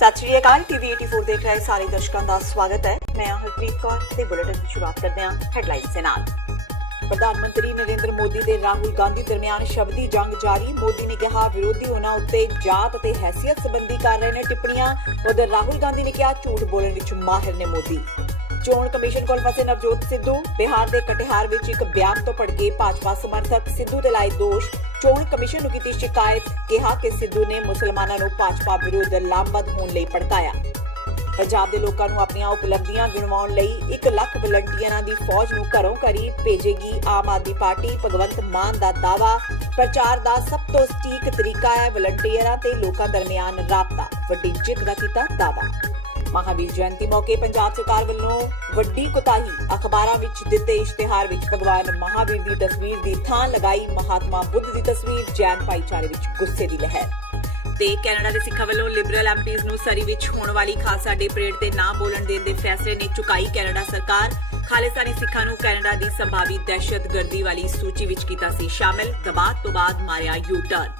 ਸਤਿ ਸ਼੍ਰੀ ਅਕਾਲ ਟੀਵੀ 84 ਦੇਖ ਰਹੇ ਸਾਰੇ ਦਰਸ਼ਕਾਂ ਦਾ ਸਵਾਗਤ ਹੈ। ਮੈਂ ਹਰਪ੍ਰੀਤ ਕੌਰ ਤੇ ਬੁਲੇਟਿਨ ਦੀ ਸ਼ੁਰੂਆਤ ਕਰਦੇ ਹਾਂ ਹੈਡਲਾਈਨਸ ਦੇ ਨਾਲ। ਪ੍ਰਧਾਨ ਮੰਤਰੀ ਨਰਿੰਦਰ ਮੋਦੀ ਦੇ ਰਾਹੁਲ ਗਾਂਧੀ ਦਰਮਿਆਨ ਸ਼ਬਦੀ ਜੰਗ ਜਾਰੀ। ਮੋਦੀ ਨੇ ਕਿਹਾ ਵਿਰੋਧੀ ਉਹਨਾਂ ਉੱਤੇ ਜਾਤ ਅਤੇ ਹੈਸੀਅਤ ਸੰਬੰਧੀ ਕਰ ਰਹੇ ਨੇ ਟਿੱਪਣੀਆਂ। ਉਧਰ ਰਾਹੁਲ ਗਾਂਧੀ ਨੇ ਕਿਹਾ ਝੂਠ ਬੋਲਣ ਵਿੱਚ ਮਾਹਿਰ ਨੇ ਮੋਦੀ। ਚੋਣ ਕਮਿਸ਼ਨ ਕੋਲ ਫਸੇ ਨਵਜੋਤ ਸਿੱਧੂ। ਬਿਹਾਰ ਦੇ ਕਟਿਹਾਰ ਵਿੱਚ ਇੱਕ ਬਿਆਨ ਤੋਂ ਭੜਕੇ ਭਾਜਪਾ ਸਮਰਥਕ ਸਿੱਧੂ ਤੇ ਲਾਏ ਦੋਸ਼। ਚੋਣ ਕਮਿਸ਼ਨ ਨੂੰ ਕੀਤੀ ਸ਼ਿਕਾਇਤ। ਕਿਹਾ ਕਿ ਸਿੱਧੂ ਨੇ ਮੁਸਲਮਾਨਾਂ ਨੂੰ ਭਾਜਪਾ ਵਿਰੁੱਧ ਲਾਮਬੰਦ ਹੋਣ ਲਈ ਭੜਕਾਇਆ। ਪੰਜਾਬ ਦੇ ਲੋਕਾਂ ਨੂੰ ਆਪਣੀਆਂ ਉਪਲਬਧੀਆਂ ਗਿਣਵਾਉਣ ਲਈ 1 ਲੱਖ ਵਲੰਟੀਅਰਾਂ ਦੀ ਫੌਜ ਨੂੰ ਘਰੋਂ ਘਰੀ ਭੇਜੇਗੀ ਆਮ ਆਦਮੀ ਪਾਰਟੀ। ਭਗਵੰਤ ਮਾਨ ਦਾ ਦਾਅਵਾ। ਪ੍ਰਚਾਰ ਦਾ ਸਭ ਤੋਂ ਸਟੀਕ ਤਰੀਕਾ ਹੈ ਵਲੰਟੀਅਰਾਂ ਤੇ ਲੋਕਾਂ ਦਰਮਿਆਨ ਰਾਬਤਾ। ਵੱਡੀ ਜਿੱਤ ਦਾ ਕੀਤਾ ਦਾਅਵਾ। ਮਹਾਵੀਰ ਜਯੰਤੀ ਮੌਕੇ ਪੰਜਾਬ ਸਰਕਾਰ ਵੱਲੋਂ ਵੱਡੀ ਕੁਤਾਹੀ। ਅਖਬਾਰਾਂ ਵਿੱਚ ਦਿੱਤੇ ਇਸ਼ਤਿਹਾਰ ਵਿੱਚ ਭਗਵਾਨ ਮਹਾਵੀਰ ਦੀ ਤਸਵੀਰ ਦੀ ਥਾਂ ਲਗਾਈ ਮਹਾਤਮਾ ਬੁੱਧ ਦੀ ਤਸਵੀਰ। ਜੈਨ ਭਾਈਚਾਰੇ ਵਿੱਚ ਗੁੱਸੇ ਦੀ ਲਹਿਰ। ਤੇ ਕੈਨੇਡਾ ਦੇ ਸਿੱਖਾਂ ਵੱਲੋਂ ਲਿਬਰਲ ਐਮਪੀਜ਼ ਨੂੰ ਸਰੀ ਵਿੱਚ ਹੋਣ ਵਾਲੀ ਖਾਲਸਾ ਡੇ ਪਰੇਡ ਤੇ ਨਾ ਬੋਲਣ ਦੇਣ ਦੇ ਫੈਸਲੇ ਨੇ ਚੁਕਾਈ ਕੈਨੇਡਾ ਸਰਕਾਰ। ਖਾਲਿਸਤਾਨੀ ਸਿੱਖਾਂ ਨੂੰ ਕੈਨੇਡਾ ਦੀ ਸੰਭਾਵੀ ਦਹਿਸ਼ਤਗਰਦੀ ਵਾਲੀ ਸੂਚੀ ਵਿੱਚ ਕੀਤਾ ਸੀ ਸ਼ਾਮਿਲ। ਦਬਾਅ ਤੋਂ ਬਾਅਦ ਮਾਰਿਆ ਯੂ ਟਰਨ।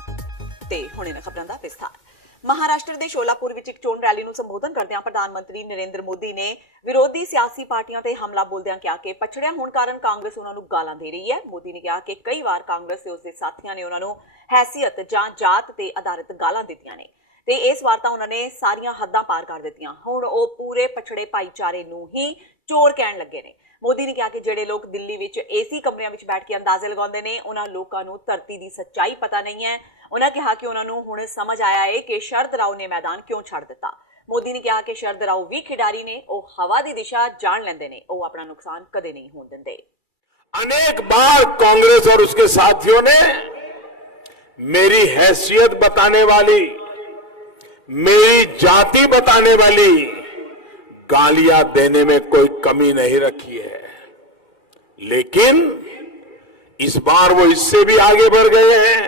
ਤੇ ਹੁਣ ਇਹਨਾਂ ਖਬਰਾਂ ਦਾ ਵਿਸਥਾਰ। ਮਹਾਰਾਸ਼ਟਰ ਦੇ ਸ਼ੋਲਾਪੁਰ ਵਿੱਚ ਇੱਕ ਚੋਣ ਰੈਲੀ ਨੂੰ ਸੰਬੋਧਨ ਕਰਦਿਆਂ ਪ੍ਰਧਾਨ ਮੰਤਰੀ ਨਰਿੰਦਰ ਮੋਦੀ ਨੇ ਵਿਰੋਧੀ ਸਿਆਸੀ ਪਾਰਟੀਆਂ ਤੇ ਹਮਲਾ ਬੋਲਦਿਆਂ ਕਿਹਾ ਕਿ ਪਛੜਿਆ ਹੋਣ ਕਾਰਨ ਕਾਂਗਰਸ ਉਹਨਾਂ ਨੂੰ ਗਾਲਾਂ ਦੇ ਰਹੀ ਹੈ। ਮੋਦੀ ਨੇ ਕਿਹਾ ਕਿ ਕਈ ਵਾਰ ਕਾਂਗਰਸ ਤੇ ਉਸਦੇ ਸਾਥੀਆਂ ਨੇ ਉਹਨਾਂ ਨੂੰ ਹੈਸੀਅਤ ਜਾਂ ਜਾਤ ਤੇ ਆਧਾਰਿਤ ਗਾਲਾਂ ਦਿੱਤੀਆਂ ਨੇ ਤੇ ਇਸ ਵਾਰ ਤਾਂ ਉਹਨਾਂ ਨੇ ਸਾਰੀਆਂ ਹੱਦਾਂ ਪਾਰ ਕਰ ਦਿੱਤੀਆਂ। ਹੁਣ ਉਹ ਪੂਰੇ ਪਛੜੇ ਭਾਈਚਾਰੇ ਨੂੰ ਹੀ ਚੋਰ ਕਹਿਣ ਲੱਗੇ ਨੇ। ਮੋਦੀ ਨੇ ਕਿਹਾ ਕਿ ਜਿਹੜੇ ਲੋਕ ਦਿੱਲੀ ਵਿੱਚ ਏਸੀ ਕਮਰਿਆਂ ਵਿੱਚ ਬੈਠ ਕੇ ਅੰਦਾਜ਼ੇ ਲਗਾਉਂਦੇ ਨੇ ਉਹਨਾਂ ਲੋਕਾਂ ਨੂੰ ਧਰਤੀ ਦੀ ਸੱਚਾਈ ਪਤਾ ਨਹੀਂ ਹੈ। ਉਹਨਾਂ ਕਿਹਾ ਕਿ ਉਹਨਾਂ ਨੂੰ ਹੁਣ ਸਮਝ ਆਇਆ ਹੈ ਕਿ ਸ਼ਰਦ ਰਾਓ ਨੇ ਮੈਦਾਨ ਕਿਉਂ ਛੱਡ ਦਿੱਤਾ। ਮੋਦੀ ਨੇ ਕਿਹਾ ਕਿ ਸ਼ਰਦ ਰਾਓ ਵੀ ਖਿਡਾਰੀ ਨੇ। ਉਹ ਹਵਾ ਦੀ ਦਿਸ਼ਾ ਜਾਣ ਲੈਂਦੇ ਨੇ। ਉਹ ਆਪਣਾ ਨੁਕਸਾਨ ਕਦੇ ਨਹੀਂ ਹੋਣ ਦਿੰਦੇ। अनेक बार कांग्रेस और उसके साथियों ने मेरी हैसियत बताने वाली, मेरी जाति बताने वाली गालियां देने में कोई कमी नहीं रखी है, लेकिन इस बार वो इससे भी आगे बढ़ गए हैं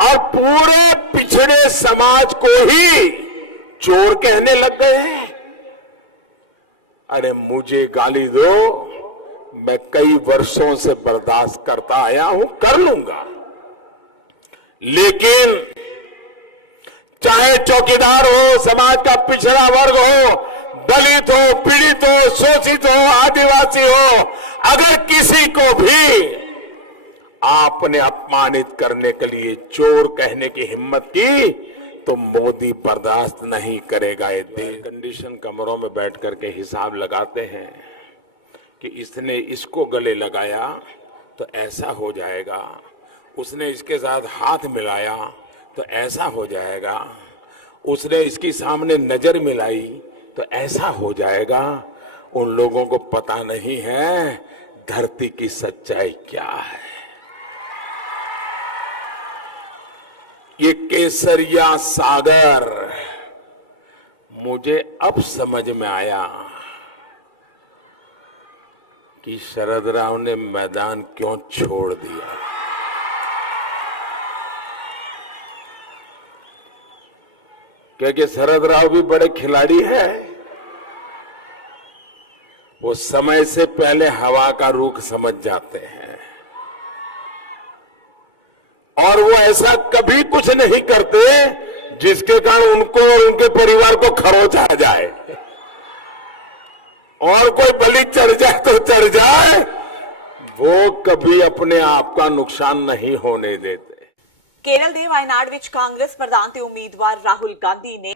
और पूरे पिछड़े समाज को ही चोर कहने लग गए हैं। अरे मुझे गाली दो, मैं कई वर्षों से बर्दाश्त करता आया हूं, कर लूंगा, लेकिन चाहे चौकीदार हो, समाज का पिछड़ा वर्ग हो, दलित हो, पीड़ित हो, शोषित हो, आदिवासी हो, अगर किसी को भी आपने अपमानित करने के लिए चोर कहने की हिम्मत की तो मोदी बर्दाश्त नहीं करेगा। ये देश कंडीशन कमरों में बैठ करके हिसाब लगाते हैं कि इसने इसको गले लगाया तो ऐसा हो जाएगा, उसने इसके साथ हाथ मिलाया तो ऐसा हो जाएगा, उसने इसकी सामने नजर मिलाई तो ऐसा हो जाएगा। उन लोगों को पता नहीं है धरती की सच्चाई क्या है। ये केसरिया सागर मुझे अब समझ में आया कि शरद राव ने मैदान क्यों छोड़ दिया। क्योंकि शरद राव भी बड़े खिलाड़ी हैं। वो समय से पहले हवा का रुख समझ जाते हैं और वो ऐसा कभी कुछ नहीं करते जिसके कारण उनको और उनके परिवार को खरोच आ जाए और कोई बलि चढ़ जाए तो चढ़ जाए। वो कभी अपने आप का नुकसान नहीं होने देते। ਕੇਰਲ ਦੇ ਵਾਇਨਾਡ ਵਿੱਚ ਕਾਂਗਰਸ ਪ੍ਰਧਾਨ ਤੇ ਉਮੀਦਵਾਰ ਰਾਹੁਲ ਗਾਂਧੀ ਨੇ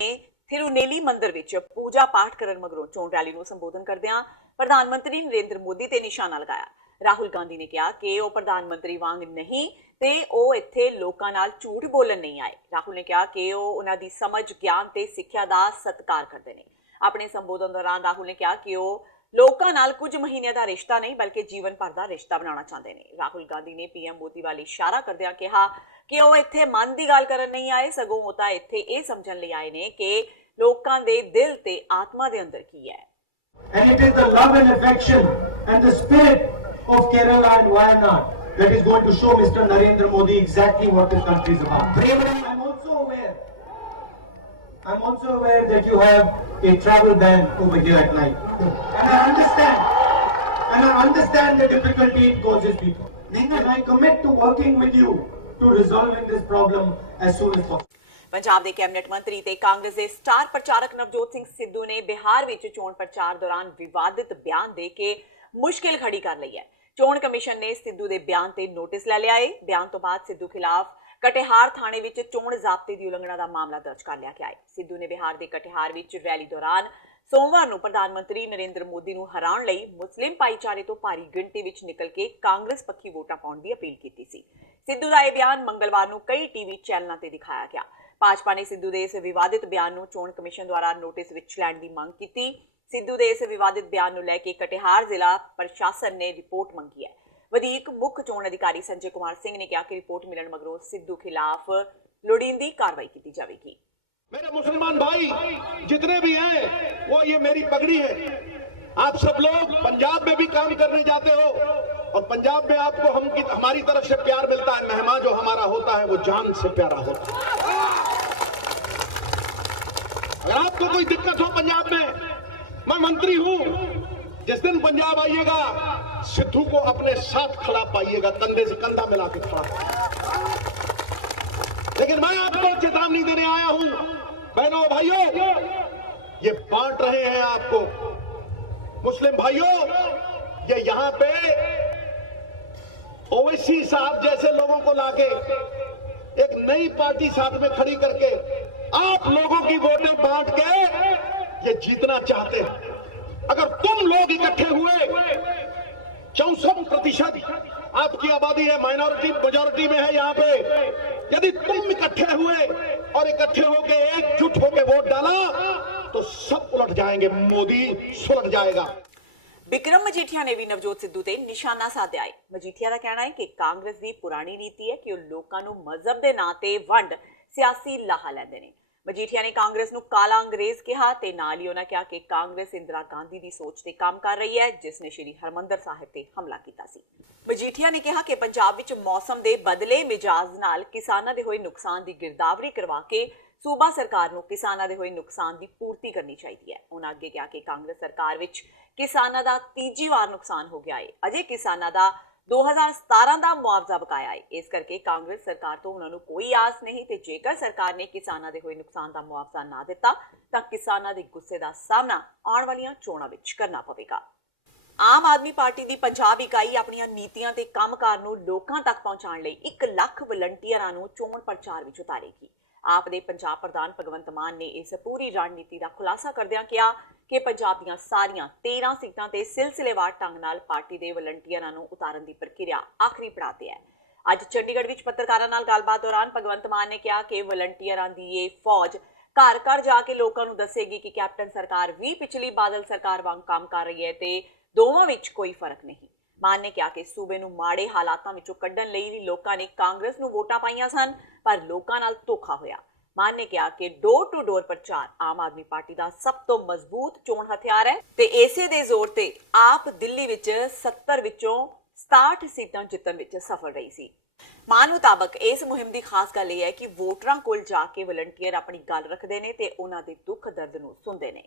ਥਿਰੂਨੇਲੀ ਮੰਦਿਰ ਵਿੱਚ ਪੂਜਾ ਪਾਠ ਕਰਨ ਮਗਰੋਂ ਚੋਣ ਰੈਲੀ ਨੂੰ ਸੰਬੋਧਨ ਕਰਦਿਆਂ ਪ੍ਰਧਾਨ ਮੰਤਰੀ ਨਰਿੰਦਰ ਮੋਦੀ ਤੇ ਨਿਸ਼ਾਨਾ ਲਗਾਇਆ। ਰਾਹੁਲ ਗਾਂਧੀ ਨੇ ਕਿਹਾ ਕਿ ਉਹ ਪ੍ਰਧਾਨ ਮੰਤਰੀ ਵਾਂਗ ਨਹੀਂ ਤੇ ਉਹ ਇੱਥੇ ਲੋਕਾਂ ਨਾਲ ਝੂਠ ਬੋਲਣ ਨਹੀਂ ਆਏ। ਰਾਹੁਲ ਨੇ ਕਿਹਾ ਕਿ ਉਹ ਉਹਨਾਂ ਦੀ ਸਮਝ, ਗਿਆਨ ਤੇ ਸਿੱਖਿਆ ਦਾ ਸਤਿਕਾਰ ਕਰਦੇ ਨੇ। ਆਪਣੇ ਸੰਬੋਧਨ ਦੌਰਾਨ ਰਾਹੁਲ ਨੇ ਕਿਹਾ ਕਿ ਉਹ ਲੋਕਾਂ ਨਾਲ ਕੁਝ ਮਹੀਨਿਆਂ ਦਾ ਰਿਸ਼ਤਾ ਨਹੀਂ ਬਲਕਿ ਜੀਵਨ ਭਰ ਦਾ ਰਿਸ਼ਤਾ ਬਣਾਉਣਾ ਚਾਹੁੰਦੇ ਨੇ। ਰਾਹੁਲ ਗਾਂਧੀ ਨੇ ਪੀਐਮ ਮੋਦੀ ਵੱਲ ਇਸ਼ਾਰਾ ਕਰਦਿਆਂ ਕਿਹਾ ਕਿ ਉਹ ਇੱਥੇ ਮਨ ਦੀ ਗੱਲ ਕਰਨ ਨਹੀਂ ਆਏ, ਸਗੋਂ ਉਹ ਤਾਂ ਇੱਥੇ ਇਹ ਸਮਝਣ ਲਈ ਆਏ ਨੇ ਕਿ ਲੋਕਾਂ ਦੇ ਦਿਲ ਤੇ ਆਤਮਾ ਦੇ ਅੰਦਰ ਕੀ ਹੈ। And it is the love and affection and the spirit of Kerala and Wayanad that is going to show Mr. Narendra Modi exactly what this country is about. Bravery. I'm also aware that you have a travel ban over here at night. And I understand the difficulty it causes people. And I commit to working with you to resolving this problem as soon as possible. Punjab ਦੇ cabinet ਮੰਤਰੀ ਤੇ ਕਾਂਗਰਸ ਦੇ star ਪ੍ਰਚਾਰਕ ਨਵਜੋਤ ਸਿੰਘ ਸਿੱਧੂ ਨੇ ਬਿਹਾਰ ਵਿੱਚ ਚੋਣ ਪ੍ਰਚਾਰ ਦੌਰਾਨ ਵਿਵਾਦਿਤ ਬਿਆਨ ਦੇ ਕੇ ਮੁਸ਼ਕਿਲ ਖੜੀ ਕਰ ਲਈ ਹੈ। ਚੋਣ ਕਮਿਸ਼ਨ ਨੇ ਸਿੱਧੂ ਦੇ ਬਿਆਨ ਤੇ ਨੋਟਿਸ ਲੈ ਲਿਆ ਹੈ। ਬਿਆਨ ਤੋਂ ਬਾਅਦ ਸਿੱਧੂ ਖਿਲਾਫ ਕਟਿਹਾਰ ਥਾਣੇ ਵਿੱਚ ਚੋਣ ਜ਼ਾਬਤੇ ਦੀ ਉਲੰਘਣਾ ਦਾ ਮਾਮਲਾ ਦਰਜ ਕਰ ਲਿਆ ਗਿਆ ਹੈ। ਸਿੱਧੂ ਨੇ ਬਿਹਾਰ ਦੇ ਕਟਿਹਾਰ ਵਿੱਚ ਰੈਲੀ ਦੌਰਾਨ ਸੋਮਵਾਰ ਨੂੰ ਪ੍ਰਧਾਨ ਮੰਤਰੀ ਨਰਿੰਦਰ ਮੋਦੀ ਨੂੰ ਹਰਾਉਣ ਲਈ ਮੁਸਲਿਮ ਭਾਈਚਾਰੇ ਤੋਂ ਭਾਰੀ ਗਿਣਤੀ ਵਿੱਚ ਨਿਕਲ ਕੇ ਕਾਂਗਰਸ ਪੱਖੀ ਵੋਟਾਂ ਪਾਉਣ ਦੀ ਅਪੀਲ ਕੀਤੀ ਸੀ। ਸਿੱਧੂ ਦਾ ਇਹ ਬਿਆਨ ਮੰਗਲਵਾਰ ਨੂੰ ਕਈ ਟੀਵੀ ਚੈਨਲਾਂ ਤੇ ਦਿਖਾਇਆ ਗਿਆ। ਭਾਜਪਾ ਨੇ ਸਿੱਧੂ ਦੇ ਇਸ ਵਿਵਾਦਿਤ ਬਿਆਨ ਨੂੰ ਚੋਣ ਕਮਿਸ਼ਨ ਦੁਆਰਾ ਨੋਟਿਸ ਵਿੱਚ ਲੈਣ ਦੀ ਮੰਗ ਕੀਤੀ। ਸਿੱਧੂ ਦੇ ਇਸ ਵਿਵਾਦਿਤ ਬਿਆਨ ਨੂੰ ਲੈ ਕੇ ਕਟਿਹਾਰ ਜ਼ਿਲ੍ਹਾ ਪ੍ਰਸ਼ਾਸਨ ਨੇ ਰਿਪੋਰਟ ਮੰਗੀ ਹੈ। ਵਧੀਕ ਮੁੱਖ ਚੋਣ ਅਧਿਕਾਰੀ ਸੰਜੇ ਕੁਮਾਰ ਸਿੰਘ ਨੇ ਕਿਹਾ ਕਿ ਰਿਪੋर्ट मिलन मगरों सिद्धू खिलाफ लोड़ींदी कार्रवाई की जाएगी। मेरे मुसलमान भाई जितने भी हैं वो ये मेरी पगड़ी है। आप सब लोग पंजाब में भी काम करने जाते हो और पंजाब में आपको हमारी तरफ से प्यार मिलता है। मेहमान जो हमारा होता है वो जान से प्यारा होता है। अगर आपको कोई दिक्कत हो पंजाब में, मैं मंत्री हूं, जिस दिन पंजाब आइएगा सिद्धू को अपने साथ खड़ा पाइएगा, कंधे से कंधा मिला के खड़ा। लेकिन मैं आपको चेतावनी देने आया हूं, बहनों भाइयों, ये बांट रहे हैं आपको मुस्लिम भाइयों, ये यहां पे ओवैसी साहब जैसे लोगों को लाके एक नई पार्टी साथ में खड़ी करके आप लोगों की वोटें बांट के ये जीतना चाहते हैं। अगर तुम लोग इकट्ठे हुए, 64% आपकी आबादी है, माइनॉरिटी मेजॉरिटी में है यहाँ पे, यदि तुम इकट्ठे हुए और इकट्ठे होके एकजुट होके वोट डाला तो सब उलट जाएंगे, मोदी सुलट जाएगा। बिक्रम मजीठिया ने भी नवजोत सिद्धू ते निशाना साधिया है। मजीठिया का कहना है कि कांग्रेस की पुरानी नीति है कि वो लोगों को मजहब के नां ते वंड सियासी लाहा लैंदे ने। मजीठिया ने कांग्रेस नूं काला अंग्रेज कहा ते नाल ही उन्हां कहा कि कांग्रेस इंदिरा गांधी दी सोच ते काम कर रही है जिसने श्री हरमंदर साहिब ते हमला कीता सी। मजीठिया ने कहा कि पंजाब विच मौसम दे बदले मिजाज नाल किसानां दे होए नुकसान दी गिरदावरी करवा के सूबा सरकार नूं किसानां दे होए नुकसान दी पूर्ति करनी चाहिए है। उन्हां अगे कहा कि कांग्रेस सरकार विच किसानां दा तीजी वार नुकसान हो गया है, अजे किसानां दा 2017 ਦਾ ਮੁਆਵਜ਼ਾ ਬਕਾਇਆ ਹੈ। ਇਸ ਕਰਕੇ ਕਾਂਗਰਸ ਸਰਕਾਰ ਤੋਂ ਉਹਨਾਂ ਨੂੰ ਕੋਈ ਆਸ ਨਹੀਂ ਤੇ ਜੇਕਰ ਸਰਕਾਰ ਨੇ ਕਿਸਾਨਾਂ ਦੇ ਹੋਏ ਨੁਕਸਾਨ ਦਾ ਮੁਆਵਜ਼ਾ ਨਾ ਦਿੱਤਾ ਤਾਂ ਕਿਸਾਨਾਂ ਦੇ ਗੁੱਸੇ ਦਾ ਸਾਹਮਣਾ ਆਉਣ ਵਾਲੀਆਂ ਚੋਣਾਂ ਵਿੱਚ ਕਰਨਾ ਪਵੇਗਾ। ਆਮ ਆਦਮੀ ਪਾਰਟੀ ਦੀ ਪੰਜਾਬ ਇਕਾਈ ਆਪਣੀਆਂ ਨੀਤੀਆਂ ਤੇ ਕੰਮਕਾਰ ਨੂੰ ਲੋਕਾਂ ਤੱਕ ਪਹੁੰਚਾਉਣ ਲਈ 1 ਲੱਖ ਵਲੰਟੀਅਰਾਂ ਨੂੰ ਚੋਣ ਪ੍ਰਚਾਰ ਵਿੱਚ ਉਤਾਰੇਗੀ। ਆਪ ਦੇ ਪੰਜਾਬ ਪ੍ਰਧਾਨ ਭਗਵੰਤ ਮਾਨ ਨੇ ਇਸ ਪੂਰੀ ਰਣਨੀਤੀ ਦਾ ਖੁਲਾਸਾ ਕਰਦਿਆਂ ਕਿਹਾ ਕਿ ਪੰਜਾਬ ਦੀਆਂ ਸਾਰੀਆਂ 13 ਸੀਟਾਂ ਤੇ ਸਿਲਸਿਲੇਵਾਰ ਢੰਗ ਨਾਲ ਪਾਰਟੀ ਦੇ ਵਲੰਟੀਅਰਾਂ ਨੂੰ ਉਤਾਰਨ ਦੀ ਪ੍ਰਕਿਰਿਆ ਆਖਰੀ ਪੜਾਅ ਤੇ ਹੈ। ਅੱਜ ਚੰਡੀਗੜ੍ਹ ਵਿੱਚ ਪੱਤਰਕਾਰਾਂ ਨਾਲ ਗੱਲਬਾਤ ਦੌਰਾਨ ਭਗਵੰਤ ਮਾਨ ਨੇ ਕਿਹਾ ਕਿ ਵਲੰਟੀਅਰਾਂ ਦੀ ਇਹ ਫੌਜ ਘਰ ਘਰ ਜਾ ਕੇ ਲੋਕਾਂ ਨੂੰ ਦੱਸੇਗੀ ਕਿ ਕੈਪਟਨ ਸਰਕਾਰ ਵੀ ਪਿਛਲੀ ਬਾਦਲ ਸਰਕਾਰ ਵਾਂਗ ਕੰਮ ਕਰ ਰਹੀ ਹੈ ਤੇ ਦੋਵਾਂ ਵਿੱਚ ਕੋਈ ਫਰਕ ਨਹੀਂ। ਮਾਨ ਨੇ ਕਿਹਾ ਕਿ ਸੂਬੇ ਨੂੰ ਮਾੜੇ ਹਾਲਾਤਾਂ ਵਿੱਚੋਂ ਕੱਢਣ ਲਈ ਵੀ ਲੋਕਾਂ ਨੇ ਕਾਂਗਰਸ ਨੂੰ ਵੋਟਾਂ ਪਾਈਆਂ ਸਨ ਪਰ ਲੋਕਾਂ ਨਾਲ ਧੋਖਾ ਹੋਇਆ। ਮਾਨ ਨੇ ਕਿਹਾ ਕਿ ਡੋਰ ਟੂ ਡੋਰ ਪ੍ਰਚਾਰ ਆਮ ਆਦਮੀ ਪਾਰਟੀ ਦਾ ਸਭ ਤੋਂ ਮਜ਼ਬੂਤ ਚੋਣ ਹਥਿਆਰ ਹੈ ਤੇ ਇਸੇ ਦੇ ਜ਼ੋਰ ਤੇ ਆਪ ਦਿੱਲੀ ਵਿੱਚ 70 ਵਿੱਚੋਂ 67 ਸੀਟਾਂ ਜਿੱਤਣ ਵਿੱਚ ਸਫਲ ਰਹੀ ਸੀ। ਮਾਨ ਮੁਤਾਬਕ ਇਸ ਮੁਹਿੰਮ ਦੀ ਖਾਸ ਗੱਲ ਇਹ ਹੈ ਕਿ ਵੋਟਰਾਂ ਕੋਲ ਜਾ ਕੇ ਵਲੰਟੀਅਰ ਆਪਣੀ ਗੱਲ ਰੱਖਦੇ ਨੇ ਤੇ ਉਹਨਾਂ ਦੇ ਦੁੱਖ ਦਰਦ ਨੂੰ ਸੁਣਦੇ ਨੇ।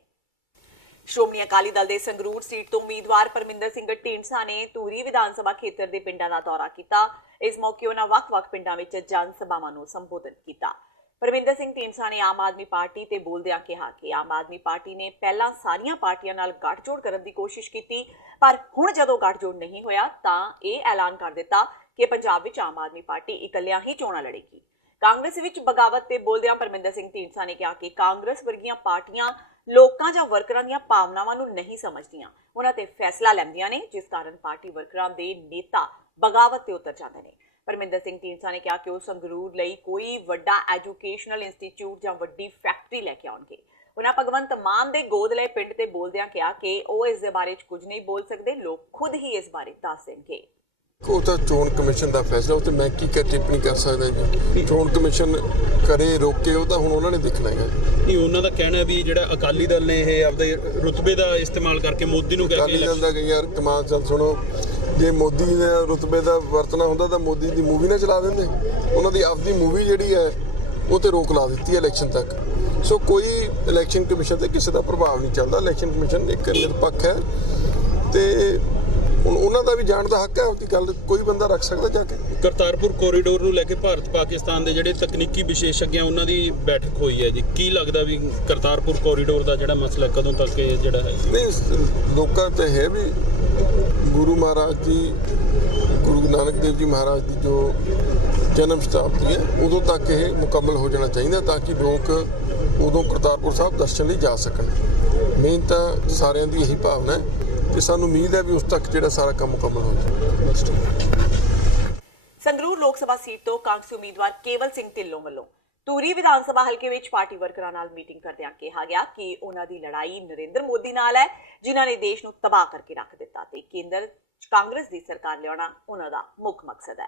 ਸ਼੍ਰੋਮਣੀ ਅਕਾਲੀ ਦਲ ਦੇ ਸੰਗਰੂਰ ਸੀਟ ਤੋਂ ਉਮੀਦਵਾਰ ਪਰਮਿੰਦਰ ਸਿੰਘ ਢੀਂਡਸਾ ਨੇ ਧੂਰੀ ਵਿਧਾਨ ਸਭਾ ਖੇਤਰ ਦੇ ਪਿੰਡਾਂ ਦਾ ਦੌਰਾ ਕੀਤਾ। ਇਸ ਮੌਕੇ ਉਹਨਾਂ ਵੱਖ-ਵੱਖ ਪਿੰਡਾਂ ਵਿੱਚ ਜਨ ਸਭਾਵਾਂ ਨੂੰ ਸੰਬੋਧਨ ਕੀਤਾ। ਪਰਮਿੰਦਰ ਸਿੰਘ ਢੀਂਡਸਾ ਨੇ ਆਮ ਆਦਮੀ ਪਾਰਟੀ ਤੇ ਬੋਲਦਿਆਂ ਕਿਹਾ ਕਿ ਆਮ ਆਦਮੀ ਪਾਰਟੀ ਨੇ ਪਹਿਲਾਂ ਸਾਰੀਆਂ ਪਾਰਟੀਆਂ ਨਾਲ ਗੱਠਜੋੜ ਕਰਨ ਦੀ ਕੋਸ਼ਿਸ਼ ਕੀਤੀ ਪਰ ਹੁਣ ਜਦੋਂ ਗੱਠਜੋੜ ਨਹੀਂ ਹੋਇਆ ਤਾਂ ਇਹ ਐਲਾਨ ਕਰ ਦਿੱਤਾ ਕਿ ਪੰਜਾਬ ਵਿੱਚ ਆਮ ਆਦਮੀ ਪਾਰਟੀ ਇਕੱਲਿਆਂ ਹੀ ਚੋਣਾਂ ਲੜੇਗੀ। ਕਾਂਗਰਸ ਵਿੱਚ ਬਗਾਵਤ ਤੇ ਬੋਲਦਿਆਂ ਪਰਮਿੰਦਰ ਸਿੰਘ ਢੀਂਡਸਾ ਨੇ ਕਿਹਾ ਕਿ ਕਾਂਗਰਸ ਵਰਗੀਆਂ ਪਾਰਟੀਆਂ ਲੋਕਾਂ ਜਾਂ ਵਰਕਰਾਂ ਦੀਆਂ ਭਾਵਨਾਵਾਂ ਨੂੰ ਨਹੀਂ ਸਮਝਦੀਆਂ, ਉਹਨਾਂ ਤੇ ਫੈਸਲਾ ਲੈਂਦੀਆਂ ਨੇ ਜਿਸ ਕਾਰਨ ਪਾਰਟੀ ਵਰਕਰਾਂ ਦੇ ਨੇਤਾ ਬਗਾਵਤ ਤੇ ਉਤਰ ਜਾਂਦੇ ਨੇ। ਪਰਮਿੰਦਰ ਸਿੰਘ ਢੀਂਡਸਾ ਨੇ ਕਿਹਾ ਕਿ ਉਹ ਸੰਗਰੂਰ ਲਈ ਕੋਈ ਵੱਡਾ ਐਜੂਕੇਸ਼ਨਲ ਇੰਸਟੀਚਿਊਟ ਜਾਂ ਵੱਡੀ ਫੈਕਟਰੀ ਲੈ ਕੇ ਆਉਣਗੇ। ਉਹਨਾਂ ਭਗਵੰਤ ਮਾਨ ਦੇ ਗੋਦ ਲਏ ਪਿੰਡ ਤੇ ਬੋਲਦਿਆਂ ਕਿਹਾ ਕਿ ਉਹ ਇਸ ਦੇ ਬਾਰੇ ਕੁਝ ਨਹੀਂ ਬੋਲ ਸਕਦੇ, ਲੋਕ ਖੁਦ ਹੀ ਇਸ ਬਾਰੇ ਦੱਸ ਦੇਣਗੇ। ਉਹ ਤਾਂ ਚੋਣ ਕਮਿਸ਼ਨ ਦਾ ਫੈਸਲਾ, ਉਹ ਤੇ ਮੈਂ ਕੀ ਟਿੱਪਣੀ ਕਰ ਸਕਦਾ ਜੀ। ਚੋਣ ਕਮਿਸ਼ਨ ਕਰੇ ਰੋਕੇ ਉਹ ਤਾਂ ਹੁਣ ਉਹਨਾਂ ਨੇ ਦੇਖਣਾ ਹੈਗਾ। ਨਹੀਂ, ਉਹਨਾਂ ਦਾ ਕਹਿਣਾ ਵੀ ਜਿਹੜਾ ਅਕਾਲੀ ਦਲ ਨੇ ਇਹ ਆਪਦੇ ਰੁਤਬੇ ਦਾ ਇਸਤੇਮਾਲ ਕਰਕੇ ਮੋਦੀ ਨੂੰ ਕਹਿ ਕੇ ਅਕਾਲੀ ਦਲ ਦਾ ਯਾਰ ਕਮਾਲ। ਚੱਲ ਸੁਣੋ, ਜੇ ਮੋਦੀ ਦੇ ਰੁਤਬੇ ਦਾ ਵਰਤਣਾ ਹੁੰਦਾ ਤਾਂ ਮੋਦੀ ਦੀ ਮੂਵੀ ਨਾ ਚਲਾ ਦਿੰਦੇ। ਉਹਨਾਂ ਦੀ ਆਪਦੀ ਮੂਵੀ ਜਿਹੜੀ ਹੈ ਉਹ ਤੇ ਰੋਕ ਲਾ ਦਿੱਤੀ ਹੈ ਇਲੈਕਸ਼ਨ ਤੱਕ। ਸੋ ਕੋਈ ਇਲੈਕਸ਼ਨ ਕਮਿਸ਼ਨ ਤੇ ਕਿਸੇ ਦਾ ਪ੍ਰਭਾਵ ਨਹੀਂ ਚੱਲਦਾ। ਇਲੈਕਸ਼ਨ ਕਮਿਸ਼ਨ ਇੱਕ ਨਿਰਪੱਖ ਹੈ ਤੇ ਹੁਣ ਉਹਨਾਂ ਦਾ ਵੀ ਜਾਣ ਦਾ ਹੱਕ ਹੈ। ਉਹਦੀ ਗੱਲ ਕੋਈ ਬੰਦਾ ਰੱਖ ਸਕਦਾ ਜਾ ਕੇ। ਕਰਤਾਰਪੁਰ ਕੋਰੀਡੋਰ ਨੂੰ ਲੈ ਕੇ ਭਾਰਤ ਪਾਕਿਸਤਾਨ ਦੇ ਜਿਹੜੇ ਤਕਨੀਕੀ ਵਿਸ਼ੇਸ਼জ্ञ ਉਹਨਾਂ ਦੀ ਬੈਠਕ ਹੋਈ ਹੈ ਜੀ, ਕੀ ਲੱਗਦਾ ਵੀ ਕਰਤਾਰਪੁਰ ਕੋਰੀਡੋਰ ਦਾ ਜਿਹੜਾ ਮਸਲਾ ਕਦੋਂ ਤੱਕ ਇਹ ਜਿਹੜਾ ਹੈ? ਨਹੀਂ, ਲੋਕਾਂ ਤੇ ਹੈ ਵੀ ਗੁਰੂ ਮਹਾਰਾਜ ਜੀ, ਗੁਰੂ ਨਾਨਕ ਦੇਵ ਜੀ ਮਹਾਰਾਜ ਦੀ ਜੋ ਜਨਮ ਸ਼ਤਾਬਦੀ ਹੈ ਉਦੋਂ ਤੱਕ ਇਹ ਮੁਕੰਮਲ ਹੋ ਜਾਣਾ ਚਾਹੀਦਾ, ਤਾਂ ਕਿ ਲੋਕ ਉਦੋਂ ਕਰਤਾਰਪੁਰ ਸਾਹਿਬ ਦਰਸ਼ਨ ਲਈ ਜਾ ਸਕਣ। ਮੇਨ ਤਾਂ ਸਾਰਿਆਂ ਦੀ ਇਹੀ ਭਾਵਨਾ ਹੈ ਤੇ ਸਾਨੂੰ ਉਮੀਦ ਹੈ ਵੀ ਉਸ ਤੱਕ ਜਿਹੜਾ ਸਾਰਾ ਕੰਮ ਮੁਕੰਮਲ ਹੋ ਜਾਵੇ। ਸੰਗਰੂਰ ਲੋਕ ਸਭਾ ਸੀਟ ਤੋਂ ਕਾਂਗਰਸੀ ਉਮੀਦਵਾਰ ਕੇਵਲ ਸਿੰਘ ਢਿੱਲੋਂ ਵੱਲੋਂ ਧੂਰੀ ਵਿਧਾਨ ਸਭਾ ਹਲਕੇ ਵਿੱਚ ਪਾਰਟੀ ਵਰਕਰਾਂ ਨਾਲ ਮੀਟਿੰਗ ਕਰਦਿਆਂ ਕਿਹਾ ਗਿਆ ਕਿ ਉਹਨਾਂ ਦੀ ਲੜਾਈ ਨਰਿੰਦਰ ਮੋਦੀ ਨਾਲ ਹੈ, ਜਿਨ੍ਹਾਂ ਨੇ ਦੇਸ਼ ਨੂੰ ਤਬਾਹ ਕਰਕੇ ਰੱਖ ਦਿੱਤਾ ਤੇ ਕੇਂਦਰ 'ਚ ਕਾਂਗਰਸ ਦੀ ਸਰਕਾਰ ਲਿਆਉਣਾ ਉਹਨਾਂ ਦਾ ਮੁੱਖ ਮਕਸਦ ਹੈ।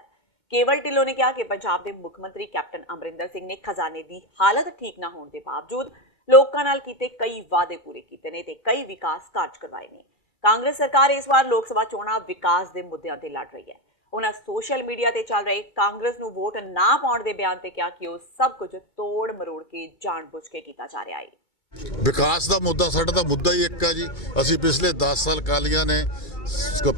ਕੇਵਲ ਢਿੱਲੋਂ ਨੇ ਕਿਹਾ ਕਿ ਪੰਜਾਬ ਦੇ ਮੁੱਖ ਮੰਤਰੀ ਕੈਪਟਨ ਅਮਰਿੰਦਰ ਸਿੰਘ ਨੇ ਖਜ਼ਾਨੇ ਦੀ ਹਾਲਤ ਠੀਕ ਨਾ ਹੋਣ ਦੇ ਬਾਵਜੂਦ ਲੋਕਾਂ ਨਾਲ ਕੀਤੇ ਕਈ ਵਾਅਦੇ ਪੂਰੇ ਕੀਤੇ ਨੇ ਤੇ ਕਈ ਵਿਕਾਸ ਕਾਰਜ ਕਰਵਾਏ ਨੇ। ਕਾਂਗਰਸ ਸਰਕਾਰ ਇਸ ਵਾਰ ਲੋਕ ਸਭਾ ਚੋਣਾਂ ਵਿਕਾਸ ਦੇ ਮੁੱਦਿਆਂ ਤੇ ਲੜ ਰਹੀ ਹੈ। ਉਹਨਾਂ ਸੋਸ਼ਲ ਮੀਡੀਆ ਤੇ ਚੱਲ ਰਹੇ ਕਾਂਗਰਸ ਨੂੰ ਵੋਟ ਨਾ ਪਾਉਣ ਦੇ ਬਿਆਨ ਤੇ ਕਿਹਾ ਕਿ ਉਹ ਸਭ ਕੁਝ ਤੋੜ ਮਰੋੜ ਕੇ ਜਾਣਬੁੱਝ ਕੇ ਕੀਤਾ ਜਾ ਰਿਹਾ ਹੈ। ਵਿਕਾਸ ਦਾ ਮੁੱਦਾ ਸਾਡਾ ਤਾਂ ਮੁੱਦਾ ਹੀ ਇੱਕ ਆ ਜੀ। ਅਸੀਂ ਪਿਛਲੇ 10 ਸਾਲ ਅਕਾਲੀਆਂ ਨੇ